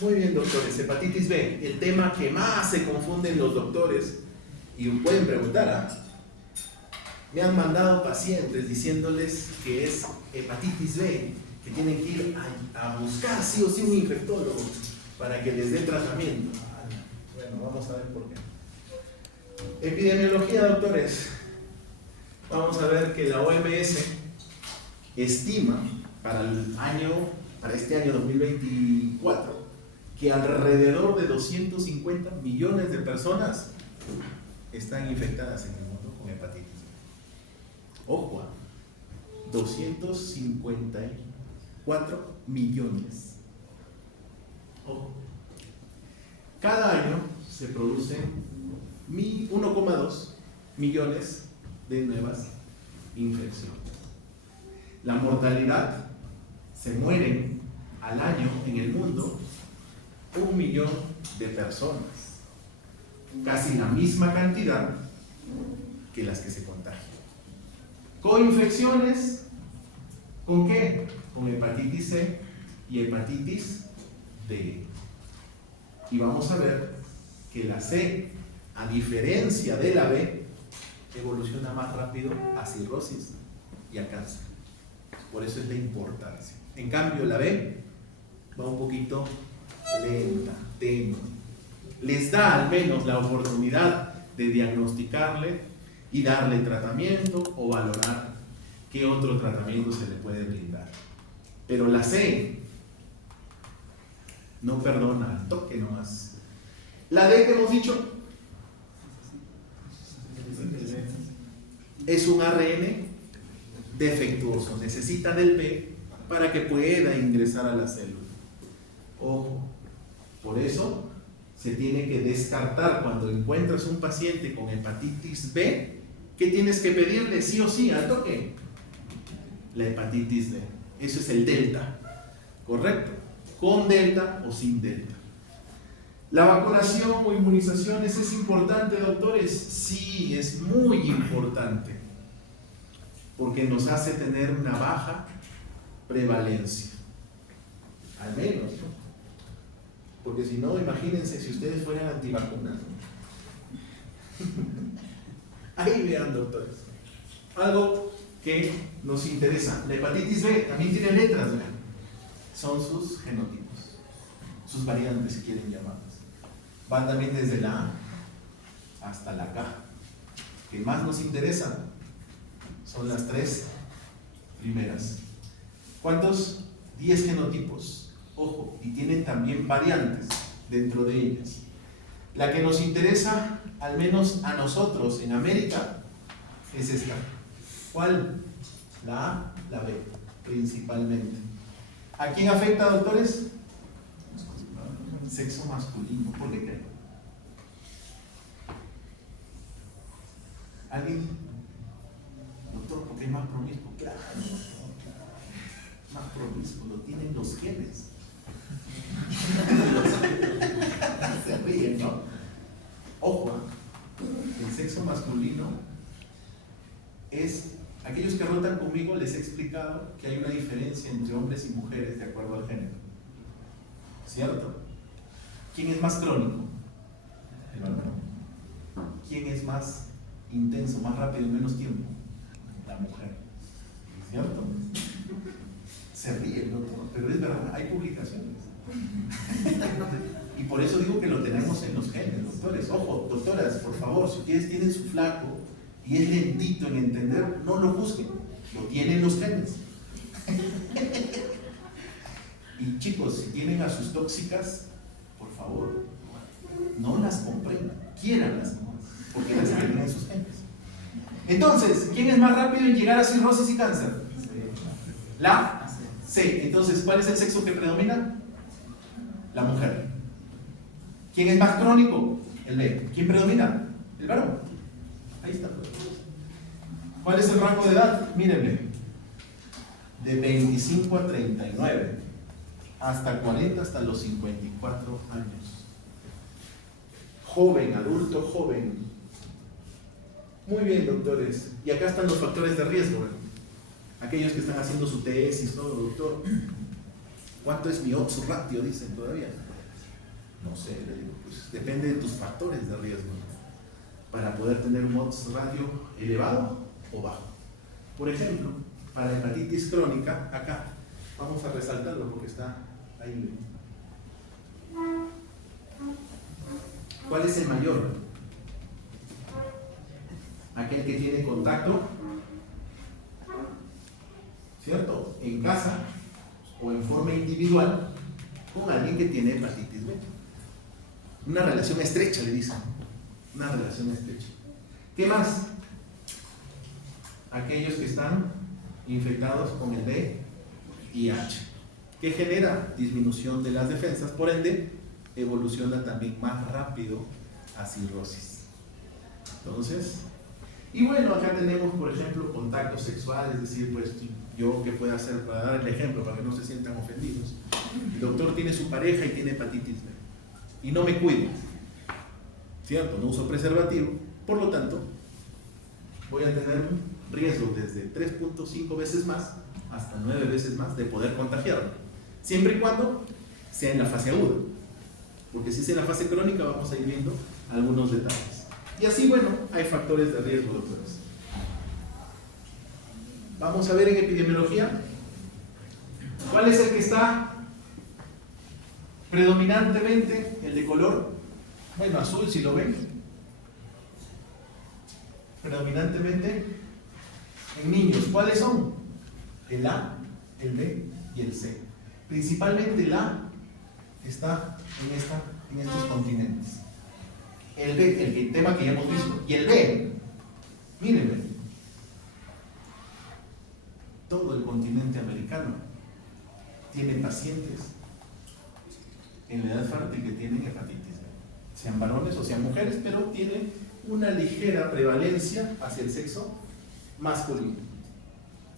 Muy bien, doctores. Hepatitis B, el tema que más se confunden los doctores, y pueden preguntar, ¿ah? Me han mandado pacientes diciéndoles que es hepatitis B, que tienen que ir a buscar sí o sí un infectólogo para que les dé tratamiento. Bueno, vamos a ver por qué. Epidemiología, doctores. Vamos a ver que la OMS estima para este año 2024 que alrededor de 250 millones de personas están infectadas en el mundo con hepatitis B. Ojo, 254 millones. Ojo. Cada año se producen 1,2 millones de nuevas infecciones. La mortalidad, se mueren al año en el mundo 1 millón de personas, casi la misma cantidad que las que se contagian. Coinfecciones, ¿con qué? Con hepatitis C y hepatitis D. Y vamos a ver que la C, a diferencia de la B, evoluciona más rápido a cirrosis y a cáncer. Por eso es la importancia. En cambio, la B va un poquito lenta, tenue. Les da al menos la oportunidad de diagnosticarle y darle tratamiento o valorar qué otro tratamiento se le puede brindar. Pero la C no perdona, al toque nomás. La D que hemos dicho es un ARN defectuoso, necesita del B para que pueda ingresar a la célula. Ojo, por eso se tiene que descartar cuando encuentras un paciente con hepatitis B, ¿qué tienes que pedirle sí o sí al toque? La hepatitis B. Eso es el delta, ¿correcto? Con delta o sin delta. ¿La vacunación o inmunizaciones es importante, doctores? Sí, es muy importante, porque nos hace tener una baja prevalencia, al menos, ¿no? Porque si no, imagínense si ustedes fueran antivacunas, ¿no? Ahí vean, doctores, algo que nos interesa. La hepatitis B también tiene letras, ¿verdad? Son sus genotipos, sus variantes, si quieren llamarlas. Van también desde la A hasta la K. Que más nos interesa son las 3 primeras. ¿Cuántos? 10 genotipos. Ojo, y tienen también variantes dentro de ellas. La que nos interesa, al menos a nosotros en América, es esta. ¿Cuál? La A, la B, principalmente. ¿A quién afecta, doctores? Sexo masculino. ¿Por qué creen? ¿Alguien? Doctor, porque es más promiscuo. Claro, más promiscuo, lo tienen los genes. Se ríen, ¿no? Ojo, el sexo masculino es, aquellos que rotan conmigo les he explicado que hay una diferencia entre hombres y mujeres de acuerdo al género, ¿cierto? ¿Quién es más crónico? El varón. ¿Quién es más intenso, más rápido en menos tiempo? La mujer, ¿cierto? Se ríen, ¿no? Pero es verdad, hay publicaciones. Y por eso digo que lo tenemos en los genes, doctores. Ojo, doctoras, por favor, si ustedes tienen su flaco y es lentito en entender, no lo juzguen, lo tienen los genes. Y chicos, si tienen a sus tóxicas, por favor, no las comprendan, quiéranlas, ¿no? Porque las tienen en sus genes. Entonces, ¿quién es más rápido en llegar a cirrosis y cáncer? La C. Entonces, ¿cuál es el sexo que predomina? La mujer. ¿Quién es más crónico? El B. ¿Quién predomina? El varón. Ahí está. ¿Cuál es el rango de edad? Mírenme. De 25 a 39. Hasta 40, hasta los 54 años. Joven, adulto, joven. Muy bien, doctores. Y acá están los factores de riesgo, ¿verdad? Aquellos que están haciendo su tesis, todo, doctor. ¿Cuánto es mi odds ratio? Dicen todavía. No sé, le digo, pues depende de tus factores de riesgo, ¿no? Para poder tener un odds ratio elevado o bajo. Por ejemplo, para la hepatitis crónica, acá, vamos a resaltarlo porque está ahí. ¿Cuál es el mayor? Aquel que tiene contacto, ¿cierto? En casa o en forma individual con alguien que tiene hepatitis B. Una relación estrecha, le dicen. Una relación estrecha. ¿Qué más? Aquellos que están infectados con el VIH, que genera disminución de las defensas, por ende, evoluciona también más rápido a cirrosis. Entonces, y bueno, acá tenemos, por ejemplo, contacto sexual, es decir, pues yo qué puedo hacer para dar el ejemplo, para que no se sientan ofendidos. El doctor tiene su pareja y tiene hepatitis B y no me cuido, ¿cierto? No uso preservativo, por lo tanto, voy a tener un riesgo desde 3.5 veces más hasta 9 veces más de poder contagiarlo, siempre y cuando sea en la fase aguda. Porque si es en la fase crónica vamos a ir viendo algunos detalles. Y así, bueno, hay factores de riesgo, doctores. Vamos a ver en epidemiología. ¿Cuál es el que está predominantemente? El de color, bueno, azul si lo ven. Predominantemente en niños. ¿Cuáles son? El A, el B y el C. Principalmente el A está en estos continentes. El B, el tema que ya hemos visto. Y el B, mírenme, todo el continente americano tiene pacientes en la edad fértil que tienen hepatitis B, sean varones o sean mujeres, pero tienen una ligera prevalencia hacia el sexo masculino.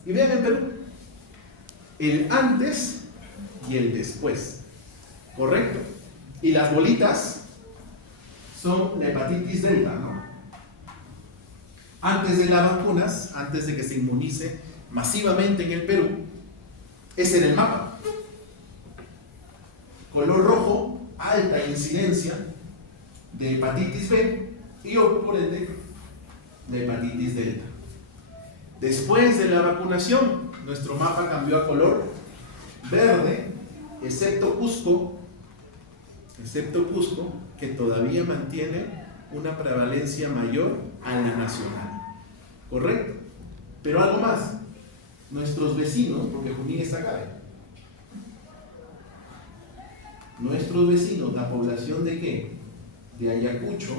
Y vean en Perú, el antes y el después, ¿correcto? Y las bolitas son la hepatitis delta, ¿no? Antes de las vacunas, antes de que se inmunice masivamente en el Perú, ese era el mapa. Color rojo, alta incidencia de hepatitis B y por ende de hepatitis delta. Después de la vacunación, nuestro mapa cambió a color verde, excepto Cusco, que todavía mantiene una prevalencia mayor a la nacional. ¿Correcto? Pero algo más, nuestros vecinos, porque Junín está acá, nuestros vecinos, la población de ¿qué? De Ayacucho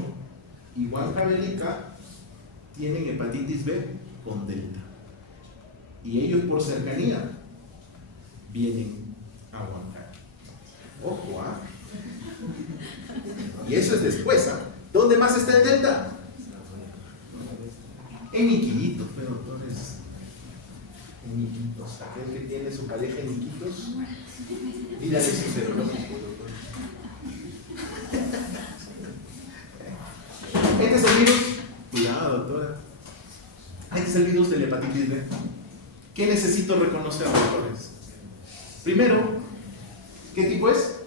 y Huancavelica, tienen hepatitis B con delta. Y ellos por cercanía vienen a Huancayo. Ojo, ¿ah? Y eso es después, ¿ah? ¿Dónde más está el delta? En Iquitos, pero doctores. En Iquitos. Aquel que tiene su pareja en Iquitos, dígale su serológico, doctor. Este es el virus. Cuidado, doctora. Este es el virus de la hepatitis B. ¿Qué necesito reconocer, doctores? Primero, ¿qué tipo es?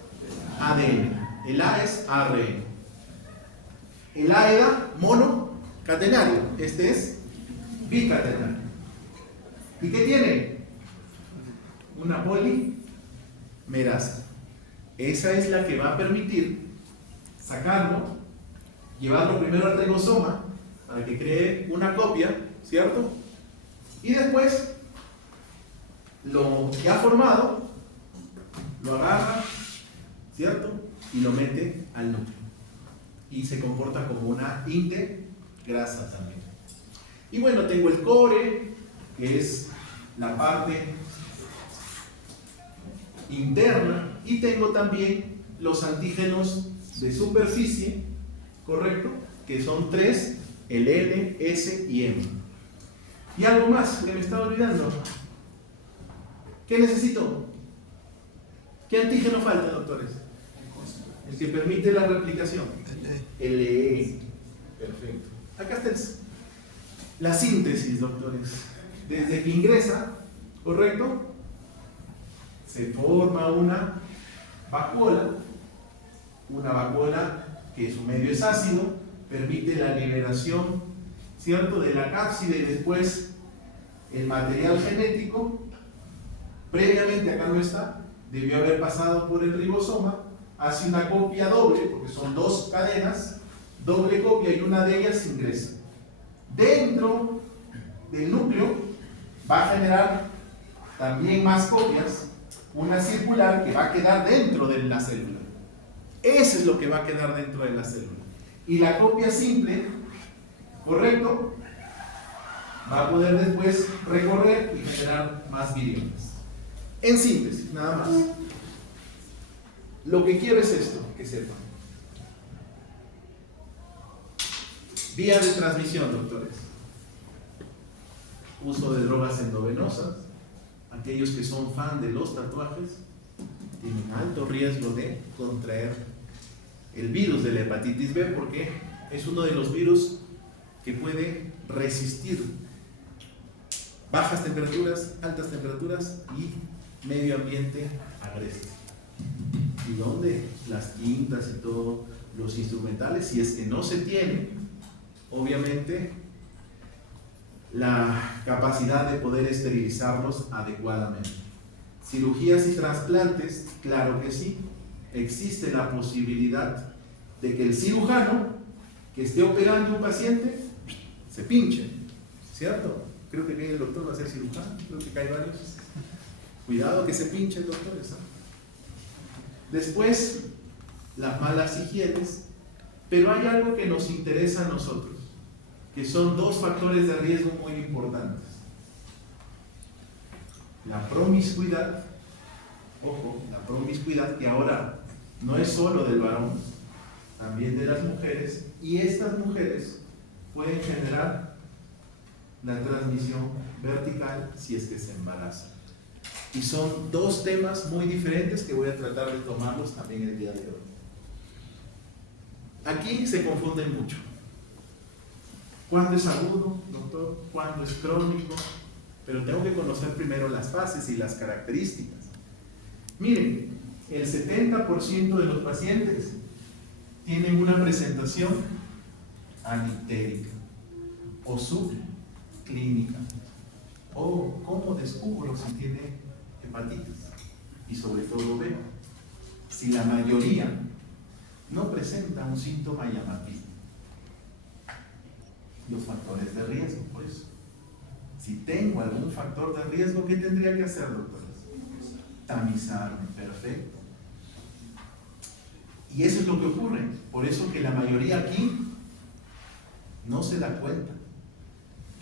ADN. El A es ARN. El A era monocatenario. Este es bicatenario. ¿Y qué tiene? Una polimerasa. Esa es la que va a permitir sacarlo, llevarlo primero al ribosoma para que cree una copia, ¿cierto? Y después, lo que ha formado, lo agarra, ¿cierto? Y lo mete al núcleo. Y se comporta como una integrasa también. Y bueno, tengo el core, que es la parte interna, y tengo también los antígenos de superficie, ¿correcto? Que son 3, el N, S y M. Y algo más que me estaba olvidando. ¿Qué necesito? ¿Qué antígeno falta, doctores? El que permite la replicación. LE. Perfecto. Acá está la síntesis, doctores. Desde que ingresa, ¿correcto? Se forma una vacuola que su medio es ácido, permite la liberación, ¿cierto?, de la cápside y después el material genético. Previamente, acá no está, debió haber pasado por el ribosoma, hace una copia doble, porque son 2 cadenas, doble copia, y una de ellas ingresa. Dentro del núcleo va a generar también más copias, una circular que va a quedar dentro de la célula. Eso es lo que va a quedar dentro de la célula. Y la copia simple, ¿correcto?, va a poder después recorrer y generar más viriones. En síntesis, nada más. Lo que quiero es esto, que sepan. Vía de transmisión, doctores. Uso de drogas endovenosas. Aquellos que son fan de los tatuajes tienen alto riesgo de contraer el virus de la hepatitis B, porque es uno de los virus que puede resistir bajas temperaturas, altas temperaturas y medio ambiente agresivo. ¿Y dónde? Las quintas y todos los instrumentales. Si es que no se tiene, obviamente, la capacidad de poder esterilizarlos adecuadamente. Cirugías y trasplantes, claro que sí. Existe la posibilidad de que el cirujano que esté operando a un paciente se pinche, ¿cierto? Creo que el doctor va a ser cirujano, creo que hay varios. Cuidado que se pinche el doctor, ¿sabes? Después, las malas higienes, pero hay algo que nos interesa a nosotros, que son dos factores de riesgo muy importantes. La promiscuidad, ojo, la promiscuidad que ahora no es solo del varón, también de las mujeres, y estas mujeres pueden generar la transmisión vertical si es que se embarazan. Y son dos temas muy diferentes que voy a tratar de tomarlos también el día de hoy. Aquí se confunden mucho. ¿Cuándo es agudo, doctor? ¿Cuándo es crónico? Pero tengo que conocer primero las fases y las características. Miren, el 70% de los pacientes tienen una presentación anictérica o subclínica. O ¿cómo descubro si tiene hepatitis? Y sobre todo B. Si la mayoría no presenta un síntoma llamativo. Los factores de riesgo, por eso. Si tengo algún factor de riesgo, ¿qué tendría que hacer, doctores? Tamizarme, perfecto. Y eso es lo que ocurre. Por eso que la mayoría aquí no se da cuenta.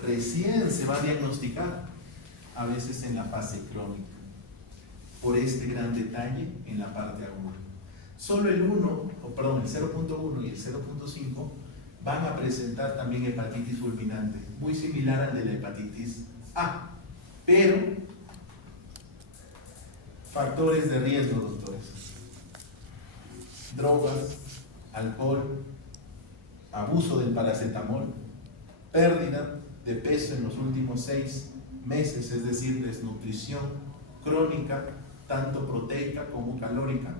Recién se va a diagnosticar, a veces en la fase crónica, por este gran detalle en la parte aguda. Solo el 0.1 y el 0.5 van a presentar también hepatitis fulminante, muy similar al de la hepatitis A, pero factores de riesgo, doctores: drogas, alcohol, abuso del paracetamol, pérdida de peso en los últimos 6 meses, es decir, desnutrición crónica, tanto proteica como calórica,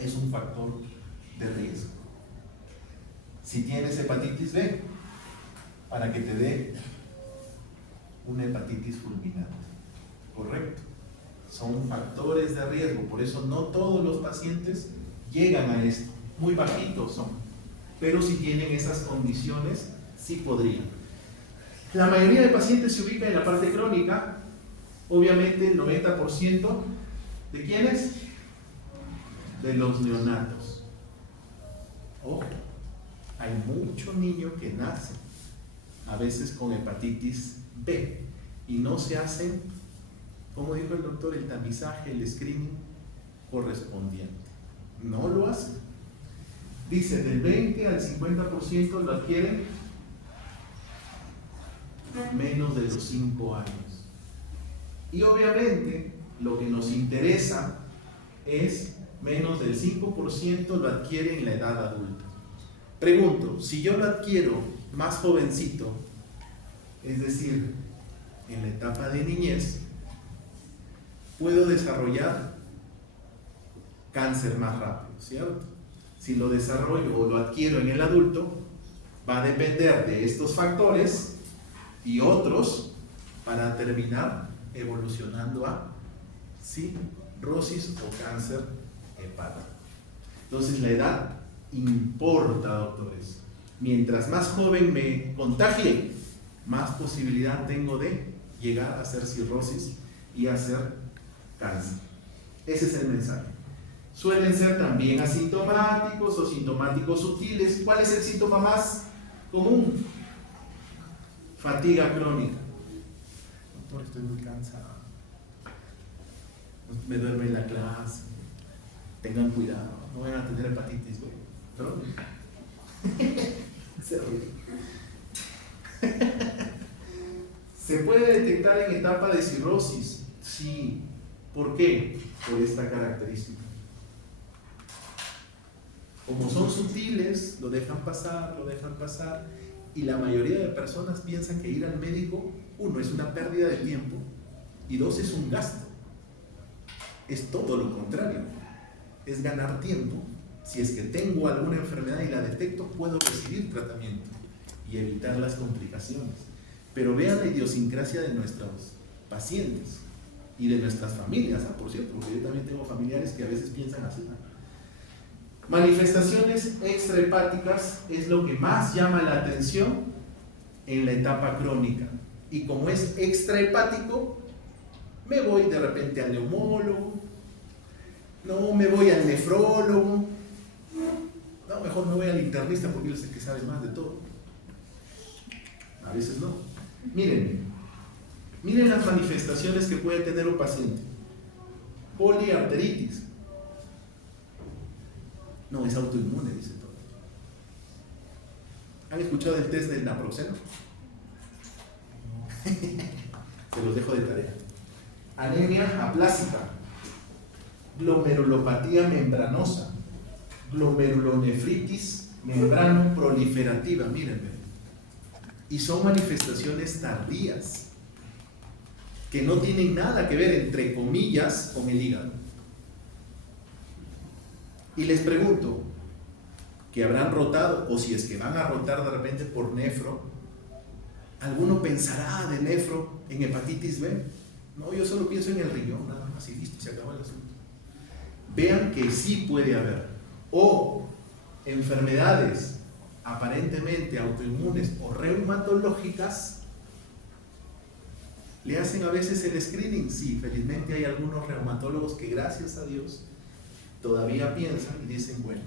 es un factor de riesgo. Si tienes hepatitis B, para que te dé una hepatitis fulminante, ¿correcto? Son factores de riesgo, por eso no todos los pacientes llegan a esto, muy bajitos son, pero si tienen esas condiciones, sí podrían. La mayoría de pacientes se ubica en la parte crónica, obviamente el 90%, ¿de quiénes? De los neonatos. Ojo, hay muchos niños que nacen, a veces con hepatitis B, y no se hacen, como dijo el doctor, el tamizaje, el screening correspondiente. No lo hacen. Dice, del 20 al 50% lo adquieren menos de los 5 años. Y obviamente lo que nos interesa es menos del 5% lo adquiere en la edad adulta. Pregunto, si yo lo adquiero más jovencito, es decir, en la etapa de niñez, puedo desarrollar cáncer más rápido, ¿cierto? Si lo desarrollo o lo adquiero en el adulto, va a depender de estos factores y otros para terminar evolucionando a cirrosis o cáncer hepático. Entonces la edad importa, doctores. Mientras más joven me contagie, más posibilidad tengo de llegar a hacer cirrosis y hacer cáncer. Ese es el mensaje. Suelen ser también asintomáticos o sintomáticos sutiles. ¿Cuál es el síntoma más común? Fatiga crónica. Doctor, estoy muy cansado. Me duerme en la clase. Tengan cuidado, no vayan a tener hepatitis, güey. Crónica. ¿Se puede detectar en etapa de cirrosis? Sí. ¿Por qué? Por esta característica. Como son sutiles, lo dejan pasar, y la mayoría de personas piensan que ir al médico, 1, es una pérdida de tiempo, y 2, es un gasto. Es todo lo contrario. es ganar tiempo. Si es que tengo alguna enfermedad y la detecto, puedo recibir tratamiento y evitar las complicaciones. Pero vean la idiosincrasia de nuestros pacientes y de nuestras familias, por cierto, porque yo también tengo familiares que a veces piensan así, ¿no? Manifestaciones extrahepáticas es lo que más llama la atención en la etapa crónica. Y como es extrahepático, me voy de repente al neumólogo, no me voy al nefrólogo, no, mejor me voy al internista porque yo sé que sabe más de todo. A veces no. Miren las manifestaciones que puede tener un paciente. Poliarteritis. No, es autoinmune, dice todo. ¿Han escuchado el test del naproxeno? Se los dejo de tarea. Anemia aplásica, glomerulopatía membranosa, glomerulonefritis membrano proliferativa, mírenme. Y son manifestaciones tardías que no tienen nada que ver, entre comillas, con el hígado. Y les pregunto, ¿que habrán rotado, o si es que van a rotar de repente por nefro? ¿Alguno pensará de nefro en hepatitis B? No, yo solo pienso en el riñón, nada más, y listo, se acabó el asunto. Vean que sí puede haber, o enfermedades aparentemente autoinmunes o reumatológicas. ¿Le hacen a veces el screening? Sí, felizmente hay algunos reumatólogos que, gracias a Dios, todavía piensan y dicen, bueno,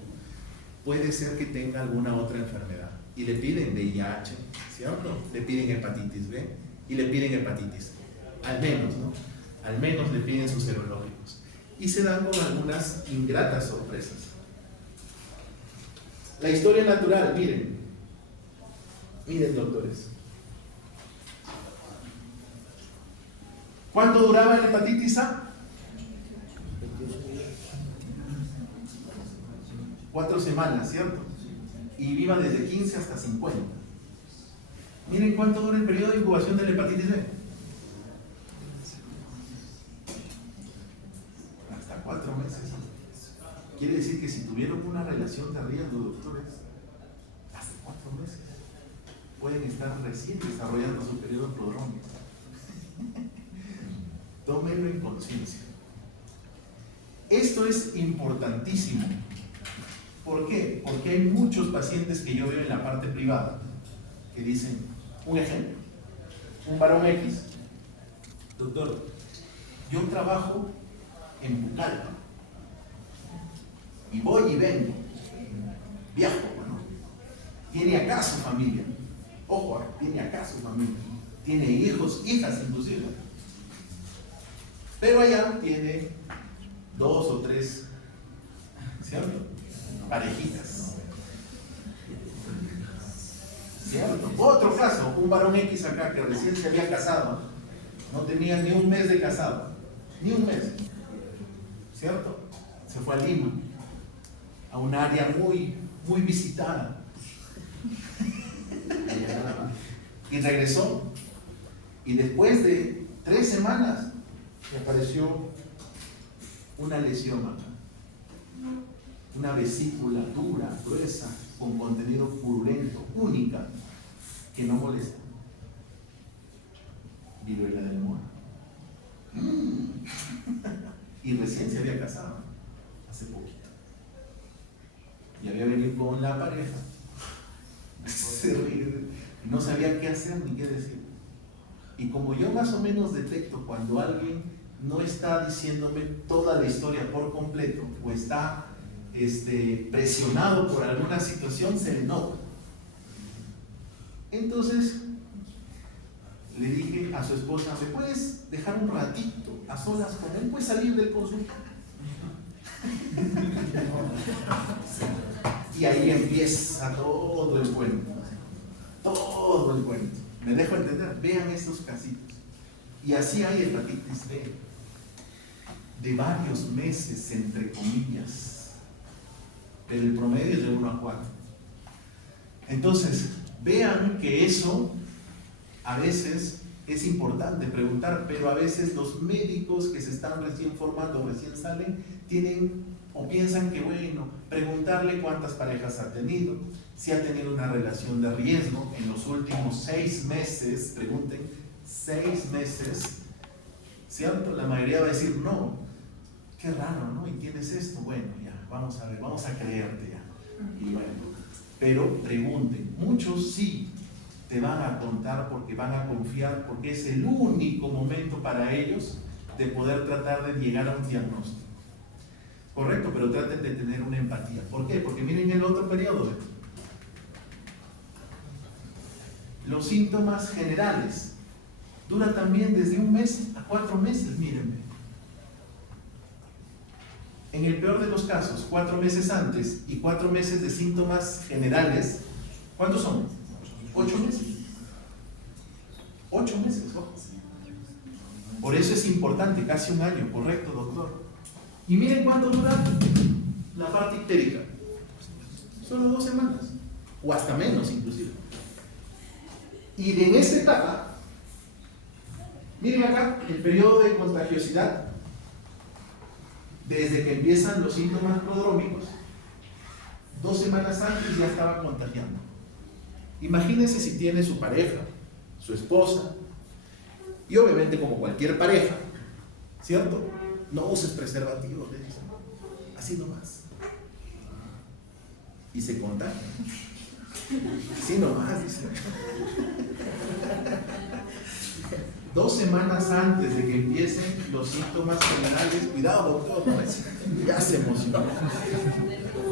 puede ser que tenga alguna otra enfermedad. Y le piden VIH, ¿cierto? Le piden hepatitis B y le piden hepatitis C. Al menos, ¿no? Al menos le piden sus serológicos. Y se dan con algunas ingratas sorpresas. La historia natural, miren, doctores. ¿Cuánto duraba la hepatitis A? 4 semanas, ¿cierto? Y viva desde 15 hasta 50. Miren cuánto dura el periodo de incubación de la hepatitis B. Hasta 4 meses. Quiere decir que si tuvieron una relación tardía los doctores, hasta 4 meses, pueden estar recién desarrollando su periodo prodrómico. Tómenlo en conciencia. Esto es importantísimo. ¿Por qué? Porque hay muchos pacientes que yo veo en la parte privada que dicen, un ejemplo, un varón X, doctor, yo trabajo en Pucallpa y voy y vengo, viajo, ¿no? Tiene acá su familia, ojo, tiene acá su familia, tiene hijos, hijas inclusive, pero allá tiene 2 o 3, ¿cierto? Parejitas, ¿cierto? Otro caso, un varón X acá que recién se había casado, no tenía ni un mes de casado, ni un mes, ¿cierto? Se fue a Lima, a un área muy, muy visitada, y regresó, y después de 3 semanas me apareció una lesión acá, una vesícula dura, gruesa, con contenido purulento, única, que no molesta. Viruela del mono. Y recién se había casado, hace poquito. Y había venido con la pareja. No sabía qué hacer ni qué decir. Y como yo más o menos detecto cuando alguien no está diciéndome toda la historia por completo, o está presionado por alguna situación, se le nota. Entonces le dije a su esposa, ¿me puedes dejar un ratito a solas con él? ¿Puedes salir del consultorio? Y ahí empieza todo el cuento. Todo el cuento. ¿Me dejo entender? Vean estos casitos. Y así hay hepatitis B de varios meses, entre comillas. Pero el promedio es de 1 a 4. Entonces, vean que eso a veces es importante preguntar, pero a veces los médicos que se están recién formando, recién salen, tienen O piensan que, bueno, preguntarle cuántas parejas ha tenido, si ha tenido una relación de riesgo en los últimos 6 meses, pregunten, 6 meses, ¿cierto? La mayoría va a decir, no, qué raro, ¿no? ¿Y tienes esto? Bueno, ya, vamos a ver, vamos a creerte ya. Y bueno, pero pregunten, muchos sí te van a contar porque van a confiar, porque es el único momento para ellos de poder tratar de llegar a un diagnóstico. Correcto, pero traten de tener una empatía. ¿Por qué? Porque miren el otro periodo. Los síntomas generales duran también desde 1 mes a 4 meses, mírenme. En el peor de los casos, 4 meses antes y 4 meses de síntomas generales, ¿cuántos son? 8 meses. 8 meses, ¿no? Por eso es importante, casi 1 año, correcto, doctor. Y miren cuánto dura la parte ictérica. Solo 2 semanas, o hasta menos inclusive. Y en esta etapa, miren acá, el periodo de contagiosidad, desde que empiezan los síntomas prodrómicos, 2 semanas antes ya estaba contagiando. Imagínense si tiene su pareja, su esposa, y obviamente como cualquier pareja, ¿cierto? No uses preservativos, le dicen. Así nomás. Y se contagia. Así nomás, dicen. 2 semanas antes de que empiecen los síntomas generales, cuidado doctor, ya se emocionó.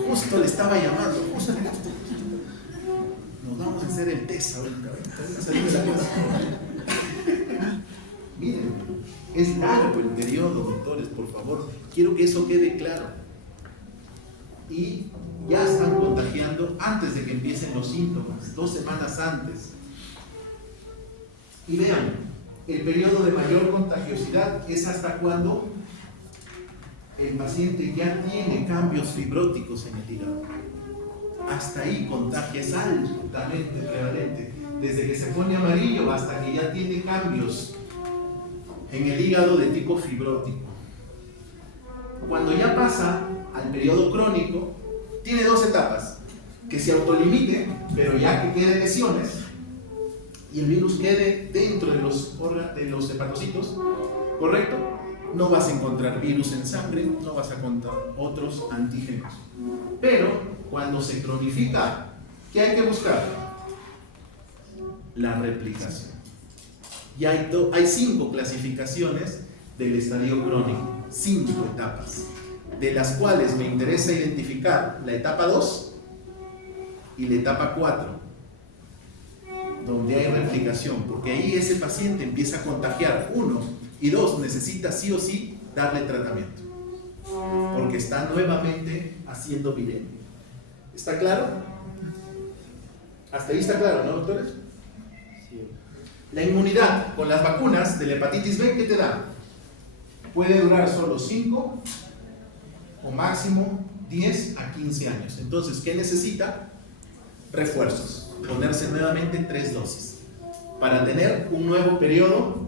Justo le estaba llamando, justo. Nos vamos a hacer el test ahorita. Miren, es largo el periodo, doctores, por favor. Quiero que eso quede claro. Y ya están contagiando antes de que empiecen los síntomas, 2 semanas antes. Y vean, el periodo de mayor contagiosidad es hasta cuando el paciente ya tiene cambios fibróticos en el hígado. Hasta ahí contagia, es altamente prevalente. Desde que se pone amarillo hasta que ya tiene cambios en el hígado de tipo fibrótico. Cuando ya pasa al periodo crónico, tiene 2 etapas: que se autolimite, pero ya que queden lesiones y el virus quede dentro de los hepatocitos, ¿correcto? No vas a encontrar virus en sangre, no vas a encontrar otros antígenos. Pero cuando se cronifica, ¿qué hay que buscar? La replicación. Y hay 5 clasificaciones del estadio crónico, 5 etapas, de las cuales me interesa identificar la etapa 2 y la etapa 4, donde hay replicación, porque ahí ese paciente empieza a contagiar, 1, y 2, necesita sí o sí darle tratamiento, porque está nuevamente haciendo viremia. ¿Está claro? Hasta ahí está claro, ¿no, doctores? La inmunidad con las vacunas de la hepatitis B, ¿qué te da? Puede durar solo 5 o máximo 10 a 15 años. Entonces, ¿qué necesita? Refuerzos. Ponerse nuevamente 3 dosis para tener un nuevo periodo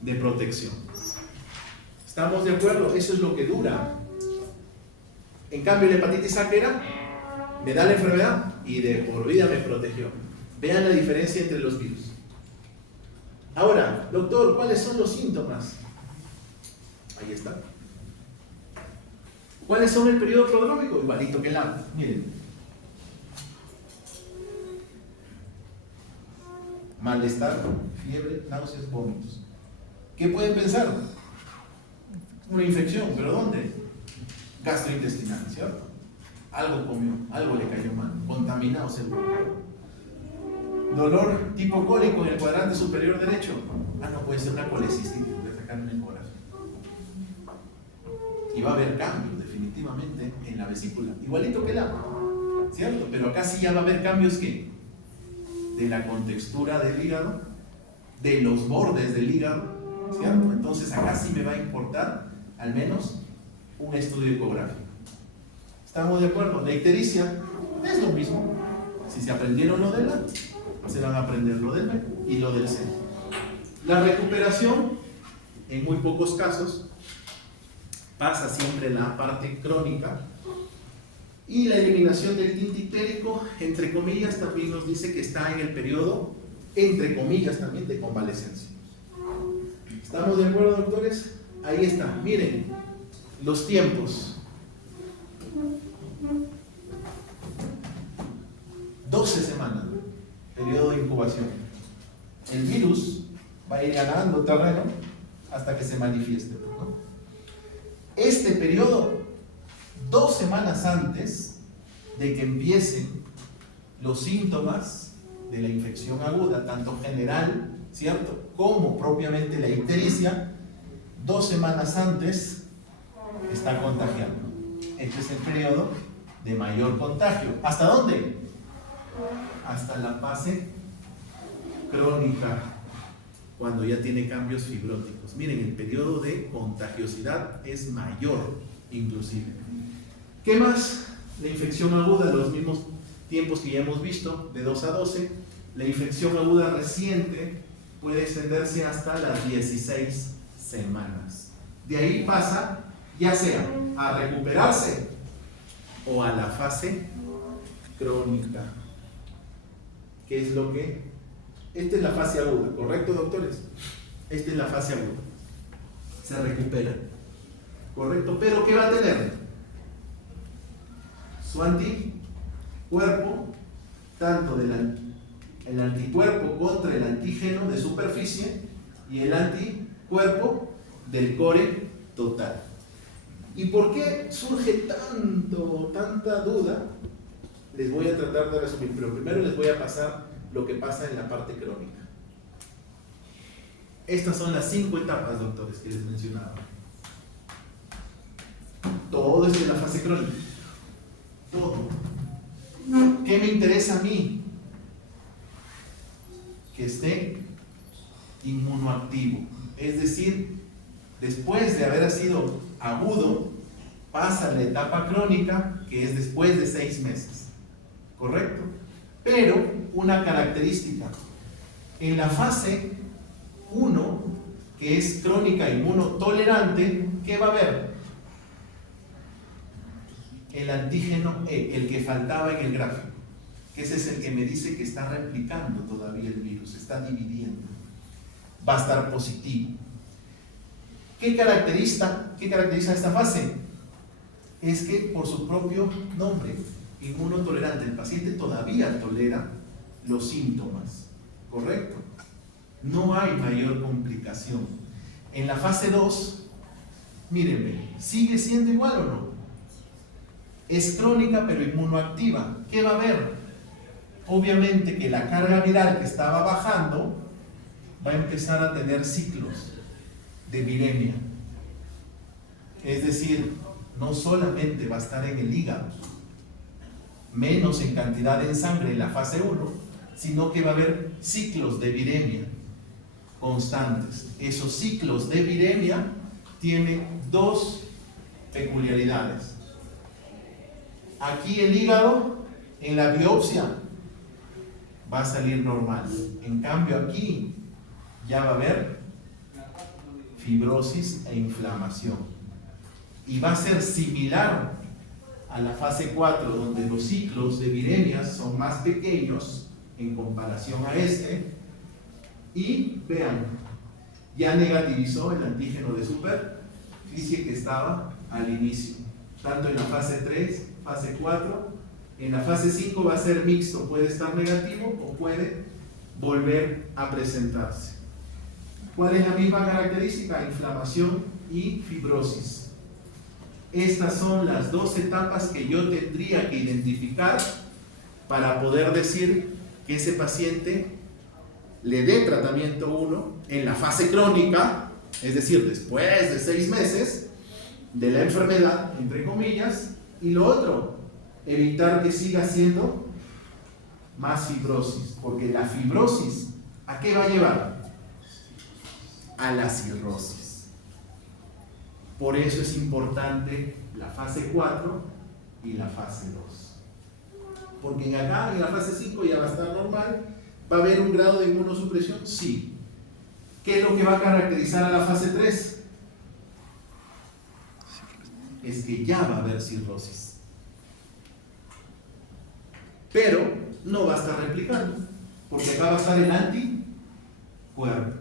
de protección. ¿Estamos de acuerdo? Eso es lo que dura. En cambio, la hepatitis A, ¿qué era? Me da la enfermedad y de por vida me protegió. Vean la diferencia entre los virus. Ahora, doctor, ¿cuáles son los síntomas? Ahí está. ¿Cuáles son el periodo prodrómico? Igualito que el A. Miren. Malestar, fiebre, náuseas, vómitos. ¿Qué pueden pensar? Una infección, ¿pero dónde? Gastrointestinal, ¿cierto? Algo comió, algo le cayó mal, contaminado el cuerpo. Dolor tipo cólico en el cuadrante superior derecho. No puede ser una colecistitis, voy a sacar una ecografía. Y va a haber cambios definitivamente en la vesícula, igualito que el A, ¿cierto? Pero acá sí ya va a haber cambios que de la contextura del hígado, de los bordes del hígado, ¿cierto? Entonces acá sí me va a importar al menos un estudio ecográfico. ¿Estamos de acuerdo? La ictericia es lo mismo. Si se aprendieron lo del A, se van a aprender lo del B y lo del C. La recuperación, en muy pocos casos, pasa siempre la parte crónica. Y la eliminación del tinte ictérico, entre comillas, también nos dice que está en el periodo, entre comillas también, de convalecencia. ¿Estamos de acuerdo, doctores? Ahí está, miren, los tiempos. 12 semanas, periodo de incubación. El virus va a ir ganando terreno hasta que se manifieste, ¿no? Este periodo, 2 semanas antes de que empiecen los síntomas de la infección aguda, tanto general, ¿cierto?, como propiamente la ictericia, 2 semanas antes está contagiando. Este es el periodo de mayor contagio. ¿Hasta dónde? Hasta la fase crónica, cuando ya tiene cambios fibróticos. Miren, el periodo de contagiosidad es mayor, inclusive. ¿Qué más? La infección aguda, los mismos tiempos que ya hemos visto, de 2 a 12. La infección aguda reciente puede extenderse hasta las 16 semanas. De ahí pasa, ya sea a recuperarse o a la fase crónica. ¿Qué es lo que? Esta es la fase aguda, ¿correcto, doctores? Esta es la fase aguda. Se recupera, ¿correcto? Pero ¿qué va a tener? Su anticuerpo, tanto el anticuerpo contra el antígeno de superficie y el anticuerpo del core total. ¿Y por qué surge tanta duda? Les voy a tratar de resumir, pero primero les voy a pasar lo que pasa en la parte crónica. Estas son las 5 etapas, doctores, que les mencionaba. Todo es de la fase crónica. Todo. ¿Qué me interesa a mí? Que esté inmunoactivo. Es decir, después de haber sido agudo, pasa a la etapa crónica, que es después de 6 meses. ¿Correcto? Pero una característica. En la fase 1, que es crónica inmunotolerante, ¿qué va a haber? El antígeno E, el que faltaba en el gráfico, que ese es el que me dice que está replicando todavía el virus, está dividiendo, va a estar positivo. ¿Qué caracteriza esta fase? Es que por su propio nombre, inmunotolerante, el paciente todavía tolera los síntomas, ¿correcto? No hay mayor complicación. En la fase 2, mírenme, ¿sigue siendo igual o no? Es crónica pero inmunoactiva. ¿Qué va a haber? Obviamente que la carga viral que estaba bajando va a empezar a tener ciclos de viremia. Es decir, no solamente va a estar en el hígado, menos en cantidad en sangre en la fase 1, sino que va a haber ciclos de viremia constantes. Esos ciclos de viremia tienen 2 peculiaridades. Aquí el hígado, en la biopsia, va a salir normal. En cambio aquí ya va a haber fibrosis e inflamación. Y va a ser similar a la fase 4, donde los ciclos de viremias son más pequeños en comparación a este. Y vean, ya negativizó el antígeno de superficie que estaba al inicio, tanto en la fase 3, fase 4. En la fase 5 va a ser mixto, puede estar negativo o puede volver a presentarse. ¿Cuál es la misma característica? Inflamación y fibrosis. Estas son las 2 etapas que yo tendría que identificar para poder decir que ese paciente le dé tratamiento 1 en la fase crónica, es decir, después de 6 meses de la enfermedad, entre comillas, y lo otro, evitar que siga siendo más fibrosis, porque la fibrosis, ¿a qué va a llevar? A la cirrosis. Por eso es importante la fase 4 y la fase 2. Porque acá en la fase 5 ya va a estar normal. ¿Va a haber un grado de inmunosupresión? Sí. ¿Qué es lo que va a caracterizar a la fase 3? es que ya va a haber cirrosis. Pero no va a estar replicando, porque acá va a estar el anticuerpo.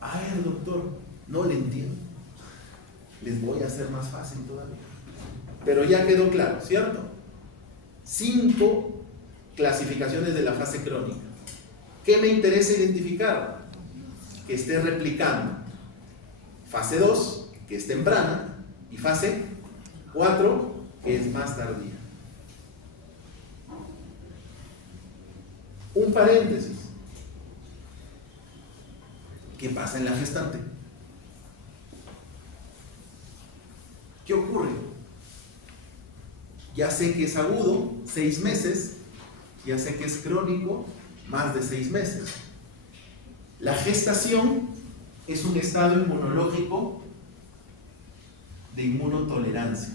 A ver, doctor, no le entiendo. Les voy a hacer más fácil todavía. Pero ya quedó claro, ¿cierto? 5 clasificaciones de la fase crónica. ¿Qué me interesa identificar? Que esté replicando. Fase 2, que es temprana, y fase 4, que es más tardía. Un paréntesis. ¿Qué pasa en la gestante? ¿Qué ocurre? Ya sé que es agudo, 6 meses, ya sé que es crónico, más de 6 meses. La gestación es un estado inmunológico de inmunotolerancia.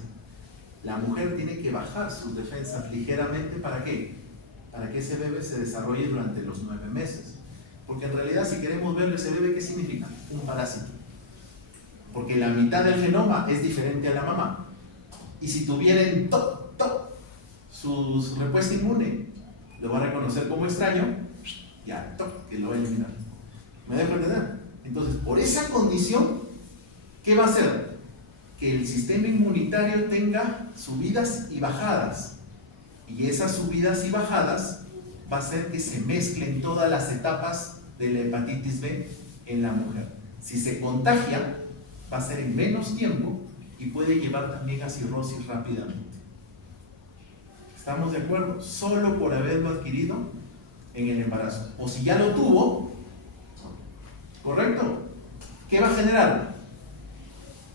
La mujer tiene que bajar sus defensas ligeramente, ¿para qué? Para que ese bebé se desarrolle durante los 9 meses. Porque en realidad, si queremos ver ese bebé, ¿qué significa? Un parásito. Porque la mitad del genoma es diferente a la mamá. Y si tuviera en su respuesta inmune, lo va a reconocer como extraño, ya, que lo va a eliminar. ¿Me dejo entender? Entonces, por esa condición, ¿qué va a hacer? Que el sistema inmunitario tenga subidas y bajadas. Y esas subidas y bajadas va a hacer que se mezclen todas las etapas de la hepatitis B en la mujer. Si se contagia, va a ser en menos tiempo y puede llevar también a cirrosis rápidamente. ¿Estamos de acuerdo? Solo por haberlo adquirido en el embarazo. O si ya lo tuvo, ¿correcto? ¿Qué va a generar?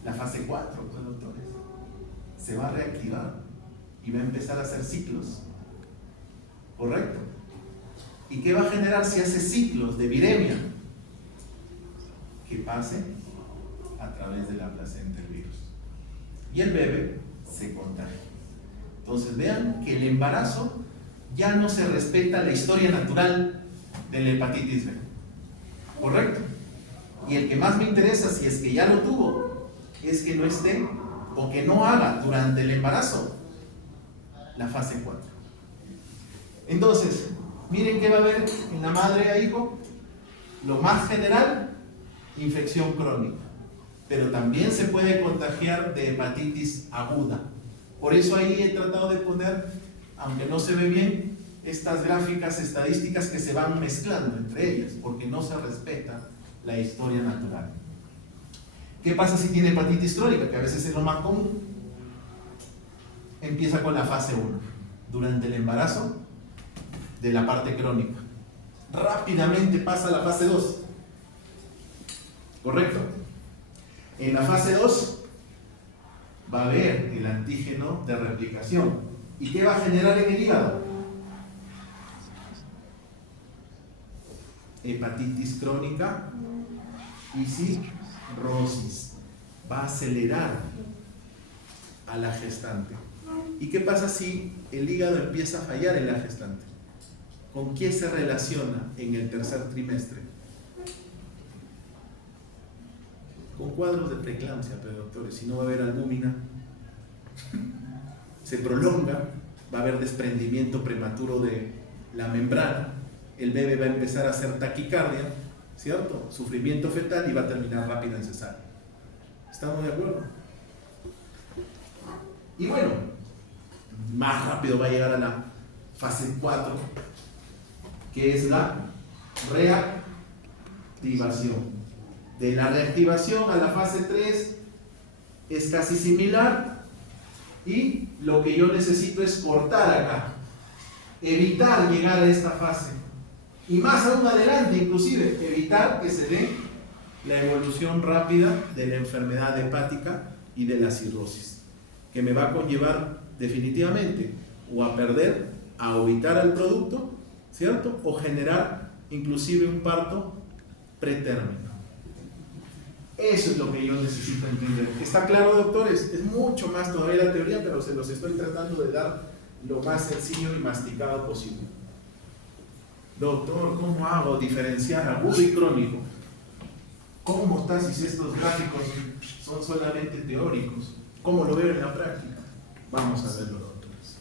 La fase 4, pues, doctores. Se va a reactivar y va a empezar a hacer ciclos. ¿Correcto? ¿Y qué va a generar si hace ciclos de viremia? Que pase a través de la placenta el virus. Y el bebé se contagia. Entonces vean que el embarazo ya no se respeta la historia natural de la hepatitis B. ¿Correcto? Y el que más me interesa, si es que ya lo tuvo, es que no esté o que no haga durante el embarazo la fase 4. Entonces, miren qué va a haber en la madre a hijo. Lo más general, infección crónica. Pero también se puede contagiar de hepatitis aguda. Por eso ahí he tratado de poner, aunque no se ve bien, estas gráficas estadísticas que se van mezclando entre ellas, porque no se respeta la historia natural. ¿Qué pasa si tiene hepatitis crónica? Que a veces es lo más común. Empieza con la fase 1, durante el embarazo de la parte crónica. Rápidamente pasa a la fase 2. ¿Correcto? En la fase 2 va a haber el antígeno de replicación. ¿Y qué va a generar en el hígado? Hepatitis crónica y cirrosis. Va a acelerar a la gestante. ¿Y qué pasa si el hígado empieza a fallar en la gestante? ¿Con qué se relaciona en el tercer trimestre? Con cuadros de preeclampsia, pero doctores, si no va a haber albúmina, se prolonga, va a haber desprendimiento prematuro de la membrana, el bebé va a empezar a hacer taquicardia, ¿cierto? Sufrimiento fetal y va a terminar rápido en cesárea. ¿Estamos de acuerdo? Y bueno, más rápido va a llegar a la fase 4, que es la reactivación. De la reactivación a la fase 3 es casi similar y lo que yo necesito es cortar acá, evitar llegar a esta fase y más aún adelante inclusive evitar que se dé la evolución rápida de la enfermedad hepática y de la cirrosis, que me va a conllevar definitivamente o a perder, a evitar al producto, ¿cierto? O generar inclusive un parto pretérmino. Eso es lo que yo necesito entender. ¿Está claro, doctores? Es mucho más todavía la teoría, pero se los estoy tratando de dar lo más sencillo y masticado posible. Doctor, ¿cómo hago diferenciar agudo y crónico? ¿Cómo está si estos gráficos son solamente teóricos? ¿Cómo lo veo en la práctica? Vamos a verlo, doctores.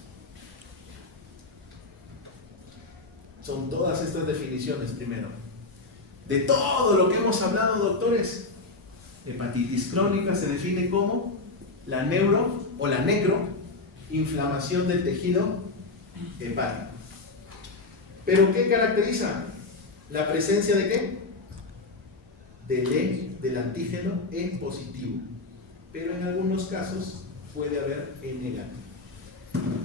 Son todas estas definiciones primero. De todo lo que hemos hablado, doctores, hepatitis crónica se define como la necroinflamación del tejido hepático. ¿Pero qué caracteriza? La presencia de ¿qué? Del antígeno E positivo. Pero en algunos casos puede haber E negativo.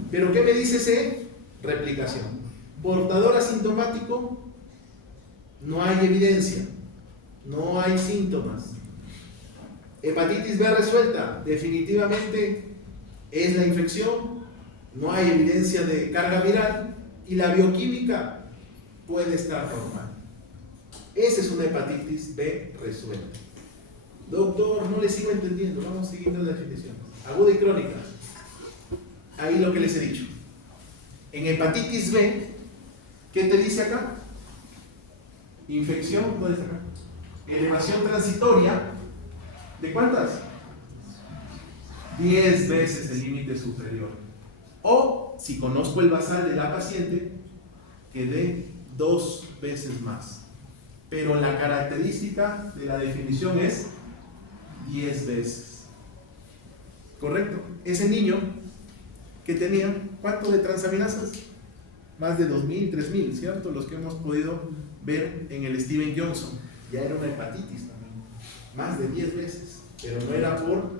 ¿Pero qué me dice ese? Replicación. Portador asintomático, no hay evidencia, no hay síntomas. Hepatitis B resuelta, definitivamente es la infección, no hay evidencia de carga viral y la bioquímica puede estar normal. Esa es una hepatitis B resuelta. Doctor, no le sigo entendiendo, vamos siguiendo la definición. Aguda y crónica. Ahí lo que les he dicho. En hepatitis B, ¿qué te dice acá? Infección, ¿dónde está acá? Elevación transitoria, ¿de cuántas? 10 veces el límite superior. O, si conozco el basal de la paciente, que dé 2 veces más. Pero la característica de la definición es 10 veces. ¿Correcto? Ese niño que tenía, ¿cuánto de transaminasas? Más de 2.000, 3.000, ¿cierto? Los que hemos podido ver en el Steven Johnson. Ya era una hepatitis también. Más de 10 veces. Pero no era por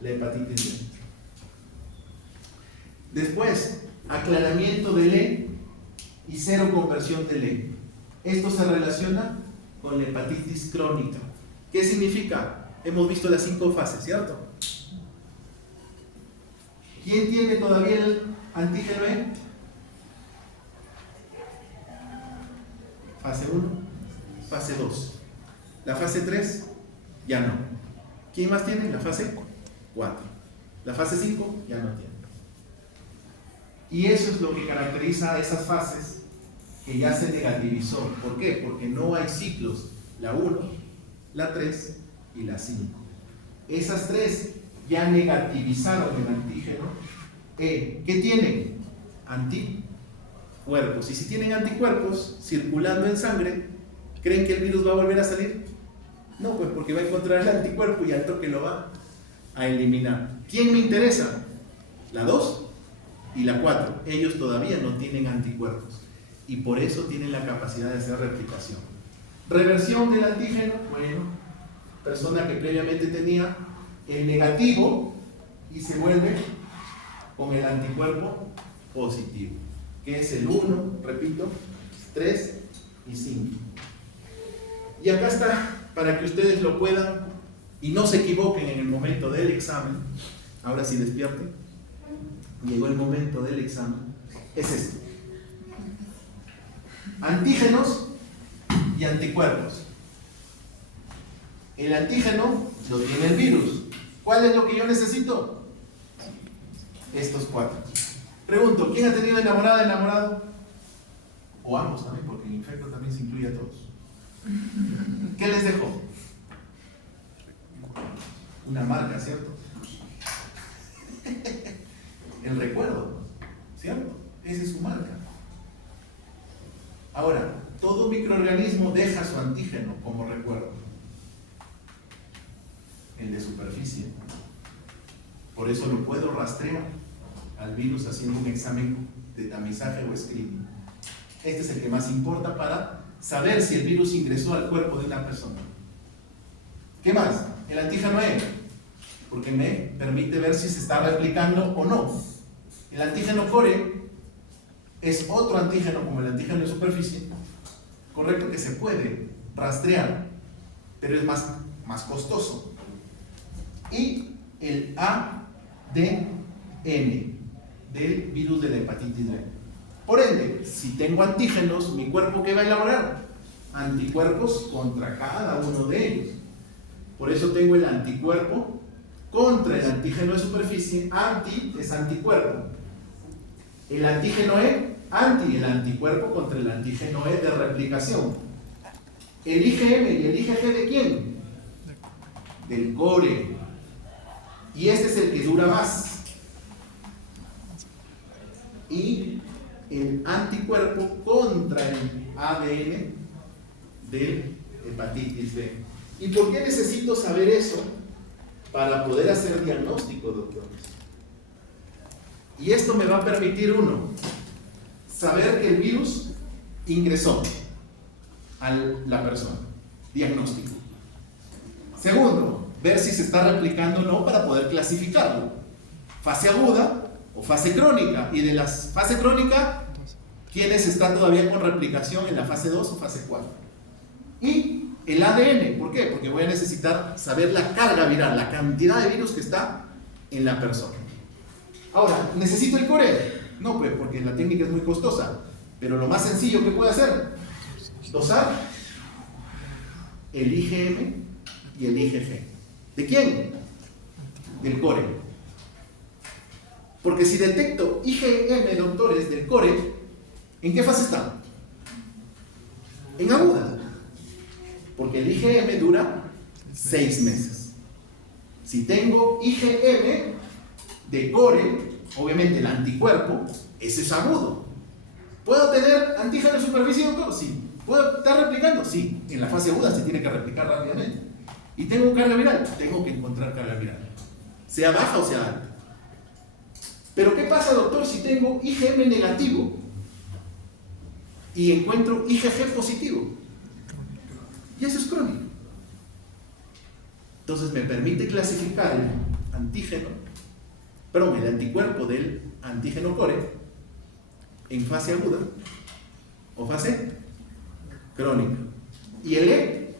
la hepatitis B. Después, aclaramiento del E y cero conversión del E. Esto se relaciona con la hepatitis crónica. ¿Qué significa? Hemos visto las 5 fases, ¿cierto? ¿Quién tiene todavía el antígeno E? Fase 1, fase 2. La fase 3, ya no. ¿Quién más tiene? La fase 4. La fase 5, ya no tiene. Y eso es lo que caracteriza a esas fases que ya se negativizó. ¿Por qué? Porque no hay ciclos. La 1, la 3 y la 5. Esas 3 ya negativizaron el antígeno E. ¿Qué tienen? Anticuerpos. Y si tienen anticuerpos circulando en sangre, ¿creen que el virus va a volver a salir? No, pues porque va a encontrar el anticuerpo y al toque lo va a eliminar. ¿Quién me interesa? La 2 y la 4. Ellos todavía no tienen anticuerpos y por eso tienen la capacidad de hacer replicación. Reversión del antígeno, bueno, persona que previamente tenía el negativo y se vuelve con el anticuerpo positivo, que es el 1, repito, 3 y 5. Y acá está, para que ustedes lo puedan y no se equivoquen en el momento del examen. Ahora sí despierten. Llegó el momento del examen. Es esto: antígenos y anticuerpos. El antígeno lo tiene el virus. ¿Cuál es lo que yo necesito? Estos 4. Pregunto, ¿quién ha tenido enamorada, enamorado? O ambos también, porque el infecto también se incluye a todos. ¿Qué les dejó? Una marca, ¿cierto? El recuerdo, ¿cierto? Esa es su marca. Ahora, todo microorganismo deja su antígeno como recuerdo. El de superficie. Por eso lo puedo rastrear al virus haciendo un examen de tamizaje o screening. Este es el que más importa para saber si el virus ingresó al cuerpo de una persona. ¿Qué más? El antígeno E, porque me permite ver si se está replicando o no. El antígeno core es otro antígeno como el antígeno de superficie, correcto, que se puede rastrear, pero es más costoso. Y el ADN del virus de la hepatitis B. Por ende, si tengo antígenos, ¿mi cuerpo qué va a elaborar? Anticuerpos contra cada uno de ellos. Por eso tengo el anticuerpo contra el antígeno de superficie. Anti es anticuerpo. El antígeno E, anti, el anticuerpo contra el antígeno E de replicación. ¿El IgM y el IgG de quién? Del core. Y este es el que dura más. Y el anticuerpo contra el ADN del hepatitis B. ¿Y por qué necesito saber eso? Para poder hacer diagnóstico, doctores. Y esto me va a permitir, uno, saber que el virus ingresó a la persona. Diagnóstico. Segundo, ver si se está replicando o no para poder clasificarlo. Fase aguda o fase crónica. Y de la fase crónica, ¿quiénes están todavía con replicación en la fase 2 o fase 4? Y el ADN, ¿por qué? Porque voy a necesitar saber la carga viral, la cantidad de virus que está en la persona. Ahora, ¿necesito el core? No, pues porque la técnica es muy costosa. Pero lo más sencillo que puedo hacer, dosar el IgM y el IgG. ¿De quién? Del core. Porque si detecto IgM, doctores, del core, ¿en qué fase está? En aguda. Porque el IgM dura 6 meses. Si tengo IgM de core, obviamente el anticuerpo, ese es agudo. ¿Puedo tener antígeno de superficie, doctor? Sí. ¿Puedo estar replicando? Sí. En la fase aguda se tiene que replicar rápidamente. ¿Y tengo carga viral? Tengo que encontrar carga viral. Sea baja o sea alta. Pero ¿qué pasa, doctor, si tengo IgM negativo y encuentro IgG positivo? Y eso es crónico. Entonces me permite clasificar el antígeno, perdón, el anticuerpo del antígeno core en fase aguda o fase crónica. Y el E,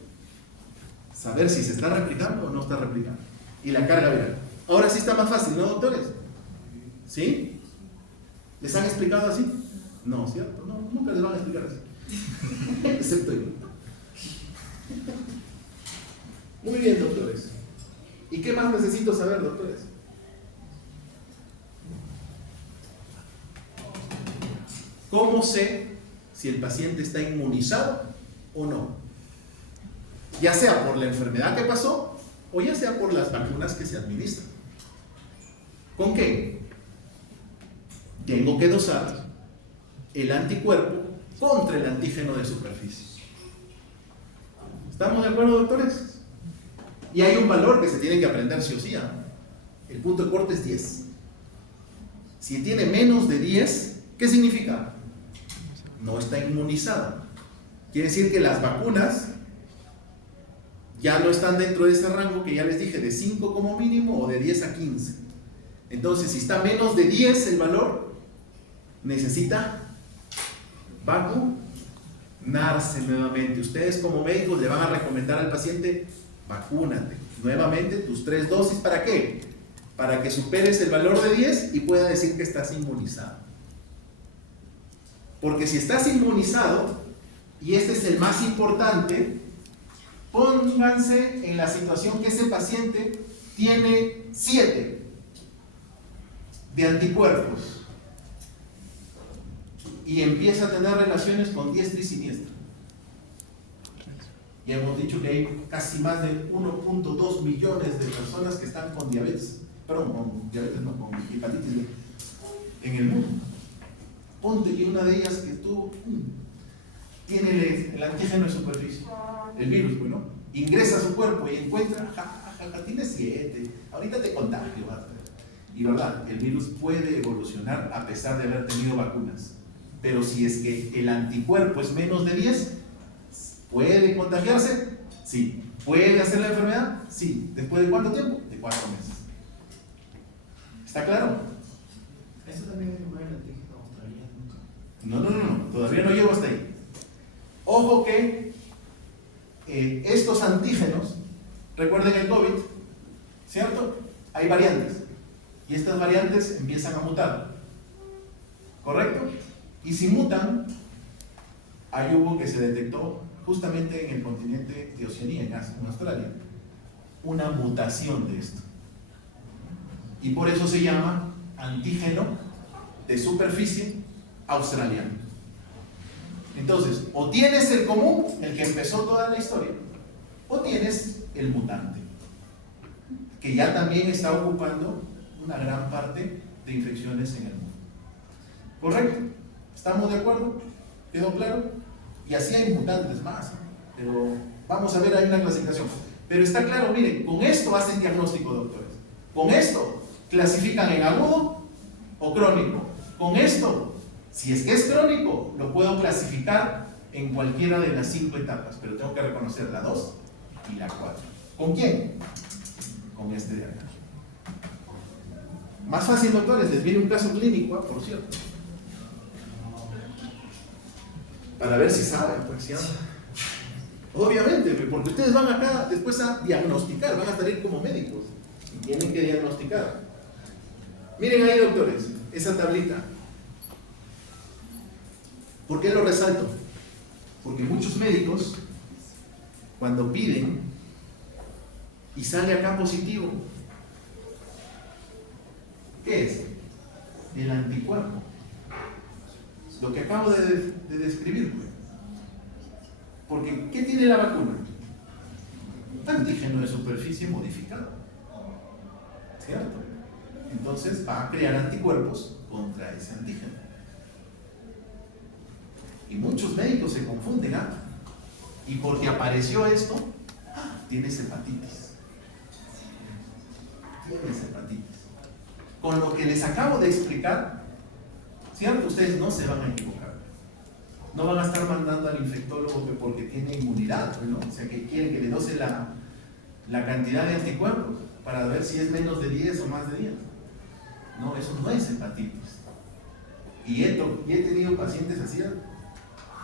saber si se está replicando o no está replicando. Y la carga viral. Ahora sí está más fácil, ¿no, doctores? ¿Sí? ¿Les han explicado así? No, ¿cierto? No, nunca les van a explicar así. Excepto yo. Muy bien, doctores. ¿Y qué más necesito saber, doctores? ¿Cómo sé si el paciente está inmunizado o no? Ya sea por la enfermedad que pasó o ya sea por las vacunas que se administran. ¿Con qué? Tengo que dosar el anticuerpo contra el antígeno de superficie. ¿Estamos de acuerdo, doctores? Y hay un valor que se tiene que aprender sí o sí. El punto de corte es 10. Si tiene menos de 10, ¿qué significa? No está inmunizado. Quiere decir que las vacunas ya no están dentro de ese rango que ya les dije, de 5 como mínimo o de 10 a 15. Entonces, si está menos de 10 el valor, necesita vacunarse nuevamente. Ustedes como médicos le van a recomendar al paciente, vacúnate nuevamente tus 3 dosis. ¿Para qué? Para que superes el valor de 10 y pueda decir que estás inmunizado. Porque si estás inmunizado, y este es el más importante, pónganse en la situación que ese paciente tiene 7 de anticuerpos y empieza a tener relaciones con diestra y siniestra. Y hemos dicho que hay casi más de 1.2 millones de personas que están con diabetes, perdón, con diabetes no, con hepatitis B en el mundo. Ponte que una de ellas que tú tiene el antígeno de superficie, el virus, bueno, ingresa a su cuerpo y encuentra, tiene 7, ahorita te contagio, vas a ver. Y verdad, el virus puede evolucionar a pesar de haber tenido vacunas. Pero si es que el anticuerpo es menos de 10, ¿puede contagiarse? Sí. ¿Puede hacer la enfermedad? Sí. ¿Después de cuánto tiempo? De 4 meses. ¿Está claro? Eso también es igual el antígeno australiano. No, todavía no llego hasta ahí. Ojo que estos antígenos, recuerden el COVID, ¿cierto? Hay variantes. Y estas variantes empiezan a mutar. ¿Correcto? Y si mutan, ahí hubo que se detectó justamente en el continente de Oceanía, en Australia, una mutación de esto. Y por eso se llama antígeno de superficie australiano. Entonces, o tienes el común, el que empezó toda la historia, o tienes el mutante, que ya también está ocupando una gran parte de infecciones en el mundo. ¿Correcto? ¿Estamos de acuerdo? ¿Quedó claro? Y así hay mutantes más, pero vamos a ver, hay una clasificación. Pero está claro, miren, con esto hacen diagnóstico, doctores. Con esto clasifican en agudo o crónico. Con esto, si es que es crónico, lo puedo clasificar en cualquiera de las 5 etapas, pero tengo que reconocer la 2 y la 4. ¿Con quién? Con este de acá. Más fácil, doctores, les viene un caso clínico, por cierto. Para ver si saben, pues, ¿sí? Obviamente, porque ustedes van acá después a diagnosticar, van a salir como médicos y tienen que diagnosticar. Miren ahí, doctores, esa tablita. ¿Por qué lo resalto? Porque muchos médicos, cuando piden y sale acá positivo, ¿qué es? El anticuerpo. Lo que acabo de describir, pues. Porque, ¿qué tiene la vacuna? Antígeno de superficie modificado. ¿Cierto? Entonces va a crear anticuerpos contra ese antígeno. Y muchos médicos se confunden, ¿ah? Y porque apareció esto, tienes hepatitis. Tienes hepatitis. Con lo que les acabo de explicar, ¿cierto? Ustedes no se van a equivocar. No van a estar mandando al infectólogo porque tiene inmunidad, ¿no? O sea, que quieren que le dose la cantidad de anticuerpos para ver si es menos de 10 o más de 10. No, eso no es hepatitis. Y he tenido pacientes así,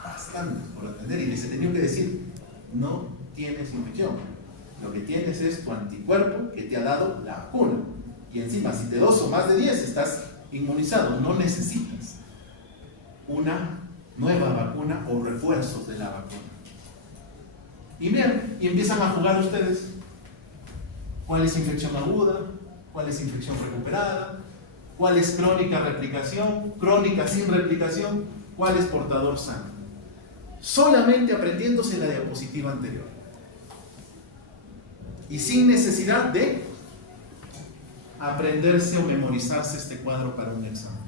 bastantes por atender, y les he tenido que decir, no tienes infección. Lo que tienes es tu anticuerpo que te ha dado la vacuna. Y encima, si te doso más de 10, estás inmunizado. No necesitas una nueva vacuna o refuerzos de la vacuna. Y bien, y empiezan a jugar ustedes. ¿Cuál es infección aguda? ¿Cuál es infección recuperada? ¿Cuál es crónica replicación? ¿Crónica sin replicación? ¿Cuál es portador sano? Solamente aprendiéndose la diapositiva anterior. Y sin necesidad de aprenderse o memorizarse este cuadro para un examen.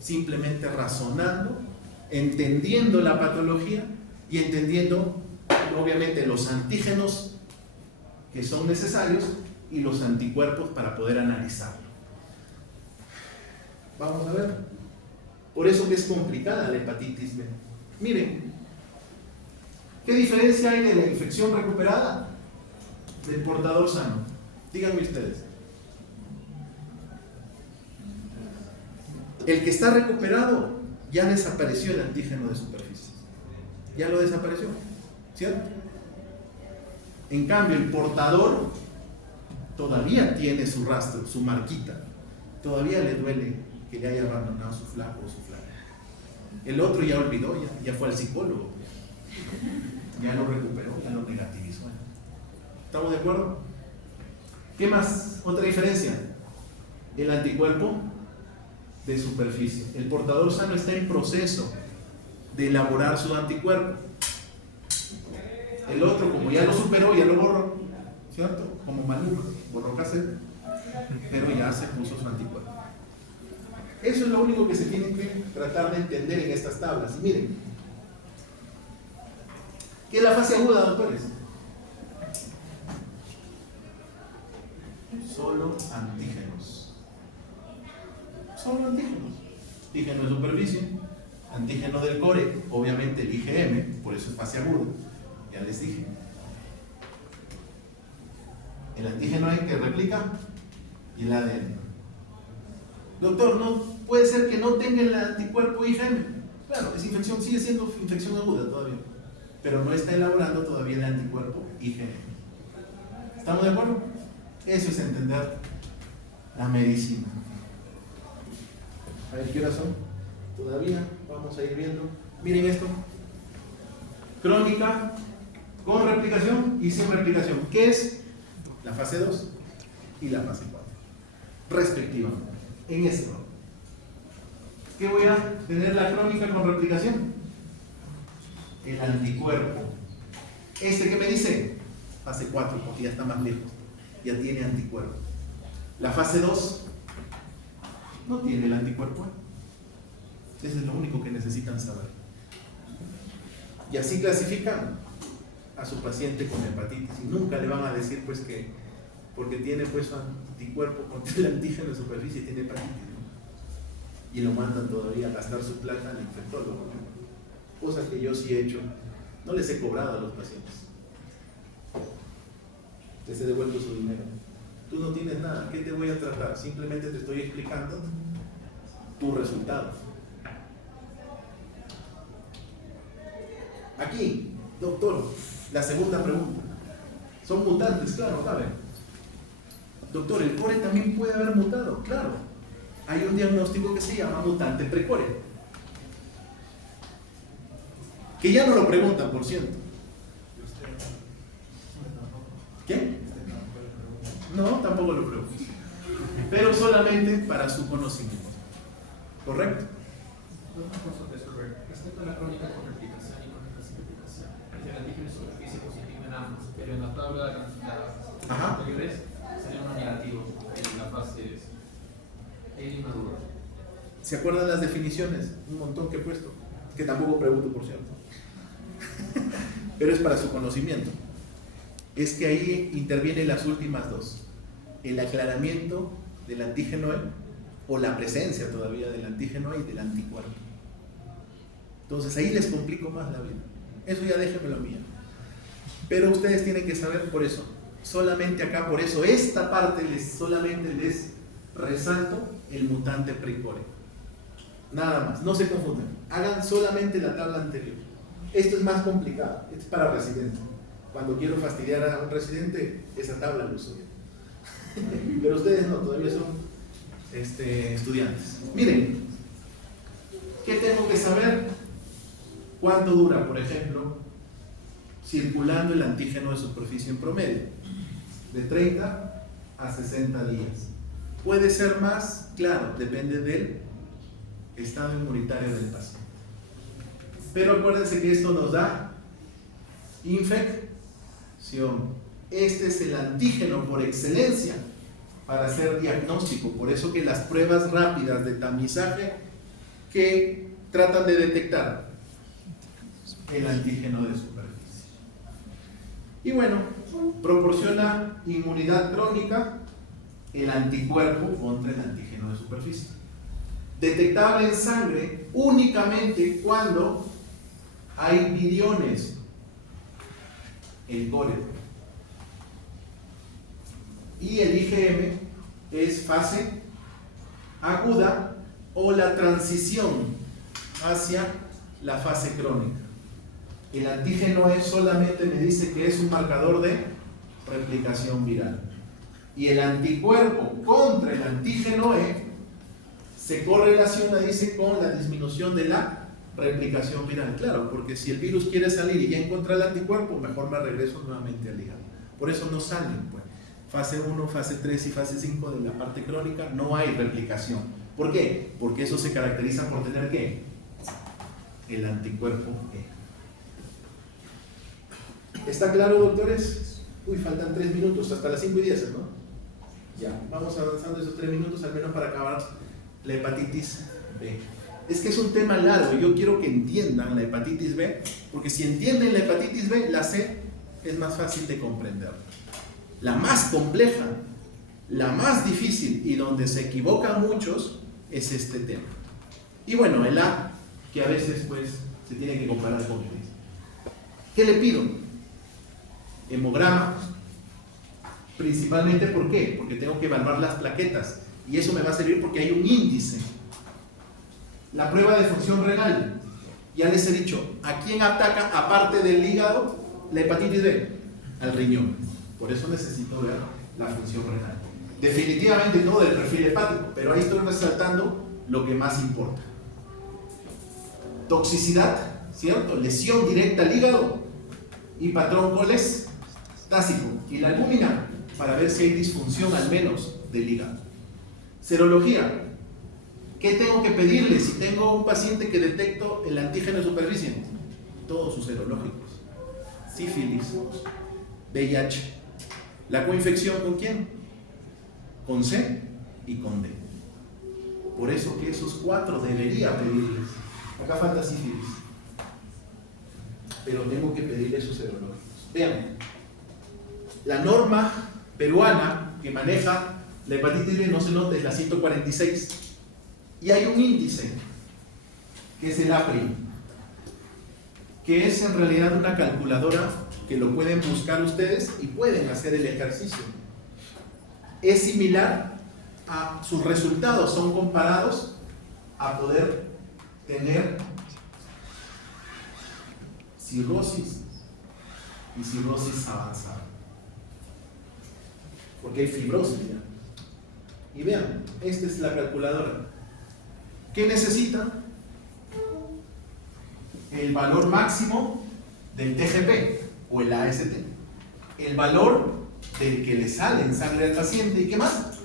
Simplemente razonando, entendiendo la patología y entendiendo, obviamente, los antígenos que son necesarios y los anticuerpos para poder analizarlo. Vamos a ver. Por eso que es complicada la hepatitis B. Miren, ¿qué diferencia hay de la infección recuperada del portador sano? Díganme ustedes. El que está recuperado ya desapareció el antígeno de superficie. Ya lo desapareció, ¿cierto? En cambio, el portador todavía tiene su rastro, su marquita. Todavía le duele que le haya abandonado su flaco o su flaca. El otro ya olvidó, ya fue al psicólogo. Ya lo recuperó, ya lo negativizó. ¿Estamos de acuerdo? ¿Qué más? Otra diferencia. El anticuerpo de superficie. El portador sano está en proceso de elaborar su anticuerpo. El otro, como ya lo superó, ya lo borró, ¿cierto? Como Maluma, borró cassette, pero ya se puso su anticuerpo. Eso es lo único que se tiene que tratar de entender en estas tablas. Y miren, ¿qué es la fase aguda, doctores? Solo antígenos. Solo antígenos. Antígeno de superficie, antígeno del core, obviamente el IgM, por eso es fase aguda, ya les dije. El antígeno es que replica y el ADN. Doctor, ¿no puede ser que no tenga el anticuerpo IgM? Claro, es infección, sigue siendo infección aguda todavía, pero no está elaborando todavía el anticuerpo IgM. ¿Estamos de acuerdo? Eso es entender la medicina. A ver, ¿qué horas son? Todavía vamos a ir viendo. Miren esto. Crónica con replicación y sin replicación. ¿Qué es? La fase 2 y la fase 4. Respectivamente. En ese orden. ¿Qué voy a tener la crónica con replicación? el anticuerpo. ¿Este qué me dice? Fase 4, porque ya está más lejos. Ya tiene anticuerpo. La fase 2 no tiene el anticuerpo. Eso es lo único que necesitan saber. Y así clasifican a su paciente con hepatitis. Y nunca le van a decir pues que porque tiene pues anticuerpo contra el antígeno de superficie tiene hepatitis, ¿no? Y lo mandan todavía a gastar su plata al infectólogo, ¿no? Cosa que yo sí he hecho. No les he cobrado a los pacientes. Les he devuelto su dinero. Tú no tienes nada, ¿qué te voy a tratar? Simplemente te estoy explicando tu resultado. Aquí, doctor, la segunda pregunta. ¿Son mutantes? Claro, ¿saben? Doctor, ¿el core también puede haber mutado? Claro. Hay un diagnóstico que se llama mutante precore. Que ya no lo preguntan, por cierto. ¿Qué? No, tampoco lo preguntan. Pero solamente para su conocimiento. ¿Correcto? Respecto a la crónica con replicación y con clasificación, el antígeno de superficie positivo en ambos, pero en la tabla de las anteriores sería uno negativo en la fase inmadura. ¿Se acuerdan las definiciones? Un montón que he puesto, que tampoco pregunto, por cierto. Pero es para su conocimiento. Es que ahí intervienen las últimas dos: el aclaramiento del antígeno E, o la presencia todavía del antígeno E y del anticuerpo. Entonces ahí les complico más la vida. Eso ya déjenmelo a mí. Pero ustedes tienen que saber, por eso, solamente acá, por eso, esta parte solamente les resalto el mutante precore. Nada más, no se confundan. Hagan solamente la tabla anterior. Esto es más complicado, esto es para residentes. Cuando quiero fastidiar a un residente, esa tabla lo uso yo. Pero ustedes no, todavía son estudiantes. Miren, ¿qué tengo que saber? ¿Cuánto dura, por ejemplo, circulando el antígeno de superficie en promedio? De 30 a 60 días. ¿Puede ser más? Claro, depende del estado inmunitario del paciente. Pero acuérdense que esto nos da infección. Este es el antígeno por excelencia para hacer diagnóstico. Por eso que las pruebas rápidas de tamizaje que tratan de detectar el antígeno de superficie. Y bueno, proporciona inmunidad crónica el anticuerpo contra el antígeno de superficie. Detectable en sangre únicamente cuando hay viriones, el core. Y el IgM es fase aguda o la transición hacia la fase crónica. El antígeno E solamente me dice que es un marcador de replicación viral. Y el anticuerpo contra el antígeno E se correlaciona, dice, con la disminución de la replicación viral. Claro, porque si el virus quiere salir y ya encuentra el anticuerpo, mejor me regreso nuevamente al hígado. Por eso no salen, pues. Fase 1, fase 3 y fase 5 de la parte crónica no hay replicación. ¿Por qué? Porque eso se caracteriza por tener ¿qué? El anticuerpo E. ¿Está claro, doctores? Uy, faltan 3 minutos, hasta las 5:10, ¿no? Ya, vamos avanzando esos 3 minutos al menos para acabar la hepatitis B. Es que es un tema largo, yo quiero que entiendan la hepatitis B, porque si entienden la hepatitis B, la C es más fácil de comprender. La más compleja, la más difícil y donde se equivocan muchos es este tema. Y bueno, el A, que a veces pues se tiene que comparar con él. ¿Qué le pido? Hemograma, principalmente ¿por qué? Porque tengo que evaluar las plaquetas y eso me va a servir porque hay un índice. La prueba de función renal, ya les he dicho, ¿a quién ataca aparte del hígado la hepatitis B? Al riñón. Por eso necesito ver la función renal. Definitivamente todo del perfil hepático, pero ahí estoy resaltando lo que más importa. Toxicidad, ¿cierto? Lesión directa al hígado y patrón colestásico y la albúmina para ver si hay disfunción al menos del hígado. Serología. ¿Qué tengo que pedirle si tengo un paciente que detecto el antígeno de superficie? todos sus serológicos. Sífilis, VIH. ¿La coinfección con quién? Con C y con D. Por eso que esos 4 debería pedirles. Acá falta sífilis, pero tengo que pedirle sus serológicos. Vean, la norma peruana que maneja la hepatitis B, no se nota, es la 146. Y hay un índice, que es el APRI, que es en realidad una calculadora que lo pueden buscar ustedes y pueden hacer el ejercicio. Es similar a sus resultados, son comparados a poder tener cirrosis y cirrosis avanzada, porque hay fibrosis ya. Y vean, esta es la calculadora. ¿Qué necesita? El valor máximo del TGP o el AST, el valor del que le sale en sangre al paciente, y ¿qué más?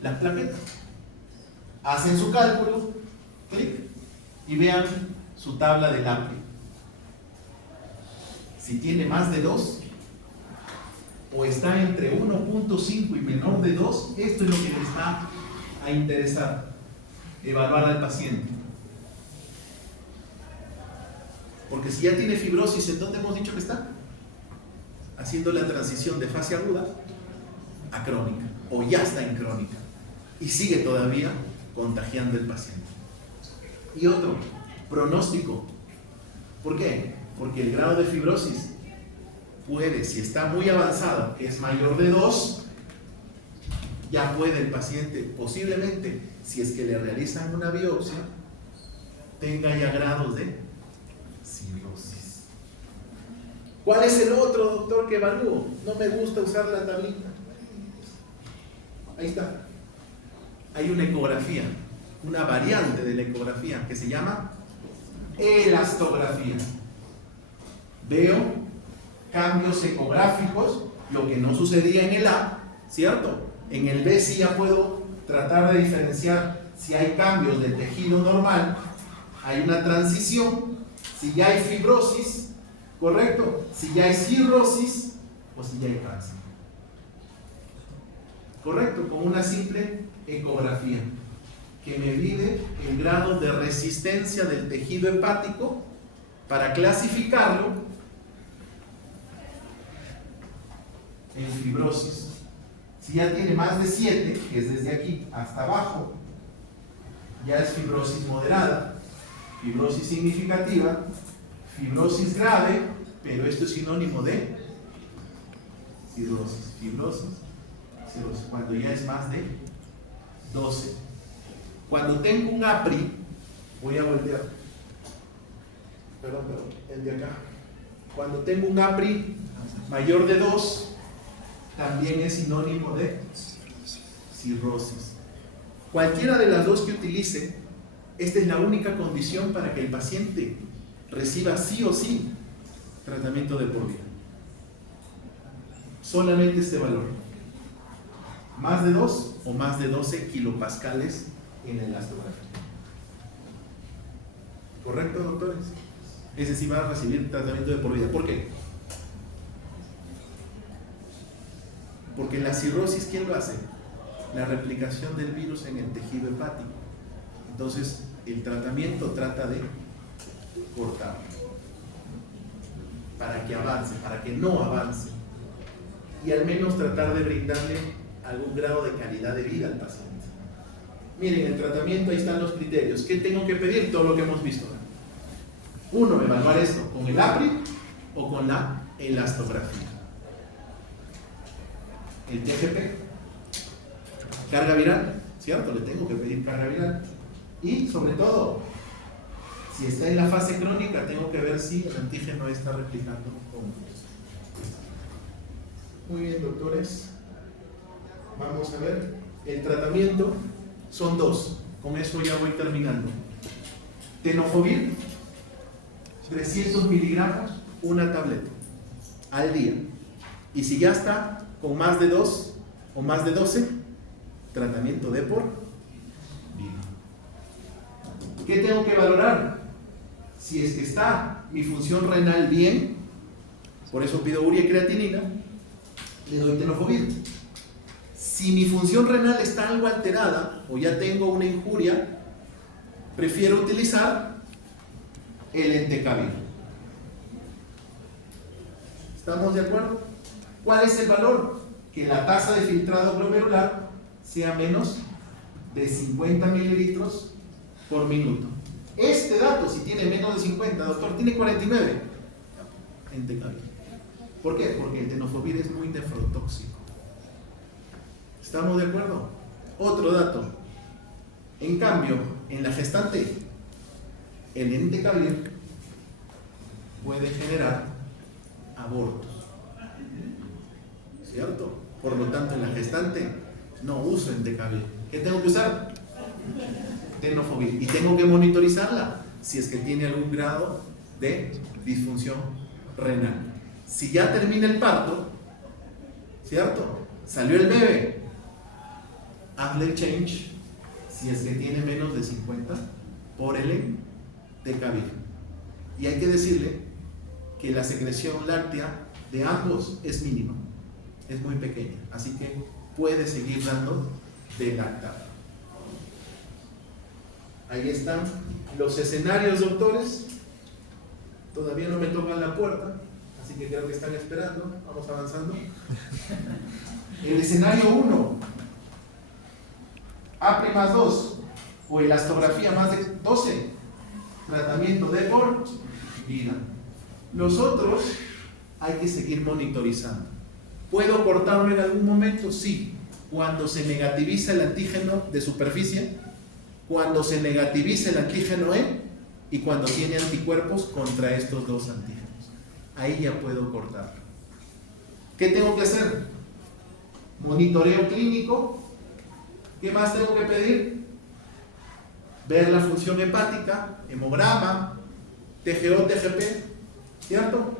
Las plaquetas. Hacen su cálculo, clic, y vean su tabla del APRI. Si tiene más de 2 o está entre 1.5 y menor de 2, esto es lo que les va a interesar, evaluar al paciente. Porque si ya tiene fibrosis, ¿en dónde hemos dicho que está? Haciendo la transición de fase aguda a crónica, o ya está en crónica y sigue todavía contagiando al paciente. Y otro, pronóstico. ¿Por qué? Porque el grado de fibrosis puede, si está muy avanzado, que es mayor de 2, ya puede el paciente, posiblemente, si es que le realizan una biopsia, tenga ya grados de cirrosis. ¿Cuál es el otro, doctor, que evalúo? No me gusta usar la tablita. Ahí está. Hay una ecografía, una variante de la ecografía que se llama elastografía. Veo cambios ecográficos, lo que no sucedía en el A, ¿cierto? En el B sí ya puedo tratar de diferenciar si hay cambios del tejido normal, hay una transición, si ya hay fibrosis, ¿correcto? Si ya hay cirrosis o si ya hay cáncer. ¿Correcto? Con una simple ecografía que me mide el grado de resistencia del tejido hepático para clasificarlo en fibrosis. Si ya tiene más de 7, que es desde aquí hasta abajo, ya es fibrosis moderada, fibrosis significativa, fibrosis grave, pero esto es sinónimo de cirrosis, fibrosis, cirrosis, cuando ya es más de 12. Cuando tengo un APRI, voy a voltear, perdón, el de acá. Cuando tengo un APRI mayor de 2, también es sinónimo de cirrosis. Cualquiera de las dos que utilice, esta es la única condición para que el paciente reciba sí o sí tratamiento de por vida. Solamente este valor. Más de 2 o más de 12 kilopascales en el elastografía. ¿Correcto, doctores? Ese sí va a recibir tratamiento de por vida. ¿Por qué? Porque la cirrosis, ¿quién lo hace? La replicación del virus en el tejido hepático. Entonces, el tratamiento trata de cortarlo para que avance, para que no avance, y al menos tratar de brindarle algún grado de calidad de vida al paciente. Miren, el tratamiento, ahí están los criterios. ¿Qué tengo que pedir? Todo lo que hemos visto. Uno, evaluar esto con el APRI o con la elastografía. El TGP, carga viral, ¿cierto? Le tengo que pedir carga viral. Y sobre todo, si está en la fase crónica, tengo que ver si el antígeno está replicando o no. Muy bien, doctores. Vamos a ver. El tratamiento son 2. Con eso ya voy terminando. Tenofovir, 300 miligramos, una tableta al día. Y si ya está con más de 2 o más de 12, tratamiento de por vida. ¿Qué tengo que valorar? Si es que está mi función renal bien, por eso pido urea y creatinina, le doy tenofovir. Si mi función renal está algo alterada o ya tengo una injuria, prefiero utilizar el entecavir. ¿Estamos de acuerdo? ¿Cuál es el valor? Que la tasa de filtrado glomerular sea menos de 50 mililitros por minuto. Este dato, si tiene menos de 50, doctor, tiene 49, entecavir. ¿Por qué? Porque el tenofovir es muy nefrotóxico. ¿Estamos de acuerdo? Otro dato. En cambio, en la gestante, el entecavir puede generar abortos. ¿Cierto? Por lo tanto, en la gestante no uso entecavir. ¿Qué tengo que usar? Tenofovir. Y tengo que monitorizarla si es que tiene algún grado de disfunción renal. Si ya termina el parto, ¿cierto? Salió el bebé, hazle el change si es que tiene menos de 50 por el entecavir. Y hay que decirle que la secreción láctea de ambos es mínima, es muy pequeña, así que puede seguir dando de lactar. Ahí están los escenarios, doctores. Todavía no me tocan la puerta, así que creo que están esperando. Vamos avanzando. El escenario 1, A'2 o elastografía más de 12, tratamiento de por vida. Los otros hay que seguir monitorizando. ¿Puedo cortarlo en algún momento? Sí. Cuando se negativiza el antígeno de superficie, cuando se negativiza el antígeno E y cuando tiene anticuerpos contra estos dos antígenos. Ahí ya puedo cortarlo. ¿Qué tengo que hacer? Monitoreo clínico. ¿Qué más tengo que pedir? Ver la función hepática, hemograma, TGO, TGP, ¿cierto?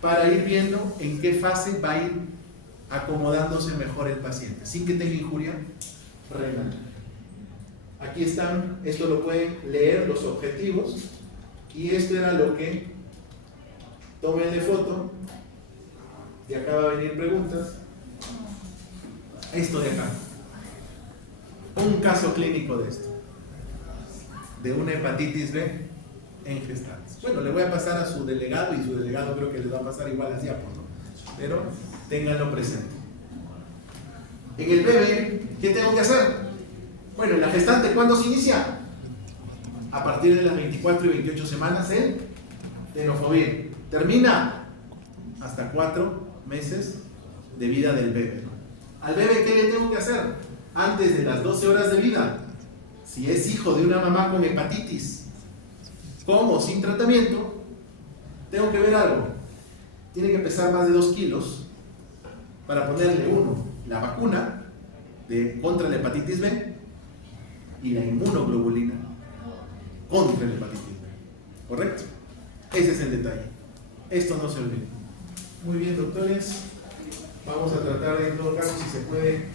Para ir viendo en qué fase va a ir acomodándose mejor el paciente, sin que tenga injuria renal. Aquí están, esto lo pueden leer, los objetivos, y esto era lo que tómenle foto, y acá va a venir preguntas. Esto de acá, un caso clínico de esto, de una hepatitis B en gestantes. Bueno, le voy a pasar a su delegado, y su delegado creo que les va a pasar igual a diapos, ¿no? Pero ténganlo presente. En el bebé, ¿qué tengo que hacer? Bueno, en la gestante, ¿cuándo se inicia? A partir de las 24 y 28 semanas el tenofovir. Termina hasta 4 meses de vida del bebé. Al bebé, ¿qué le tengo que hacer? Antes de las 12 horas de vida, si es hijo de una mamá con hepatitis, con o sin tratamiento, tengo que ver algo. Tiene que pesar más de 2 kilos para ponerle la vacuna contra la hepatitis B y la inmunoglobulina contra la hepatitis B. ¿Correcto? Ese es el detalle. Esto no se olvide. Muy bien, doctores. Vamos a tratar en todo caso si se puede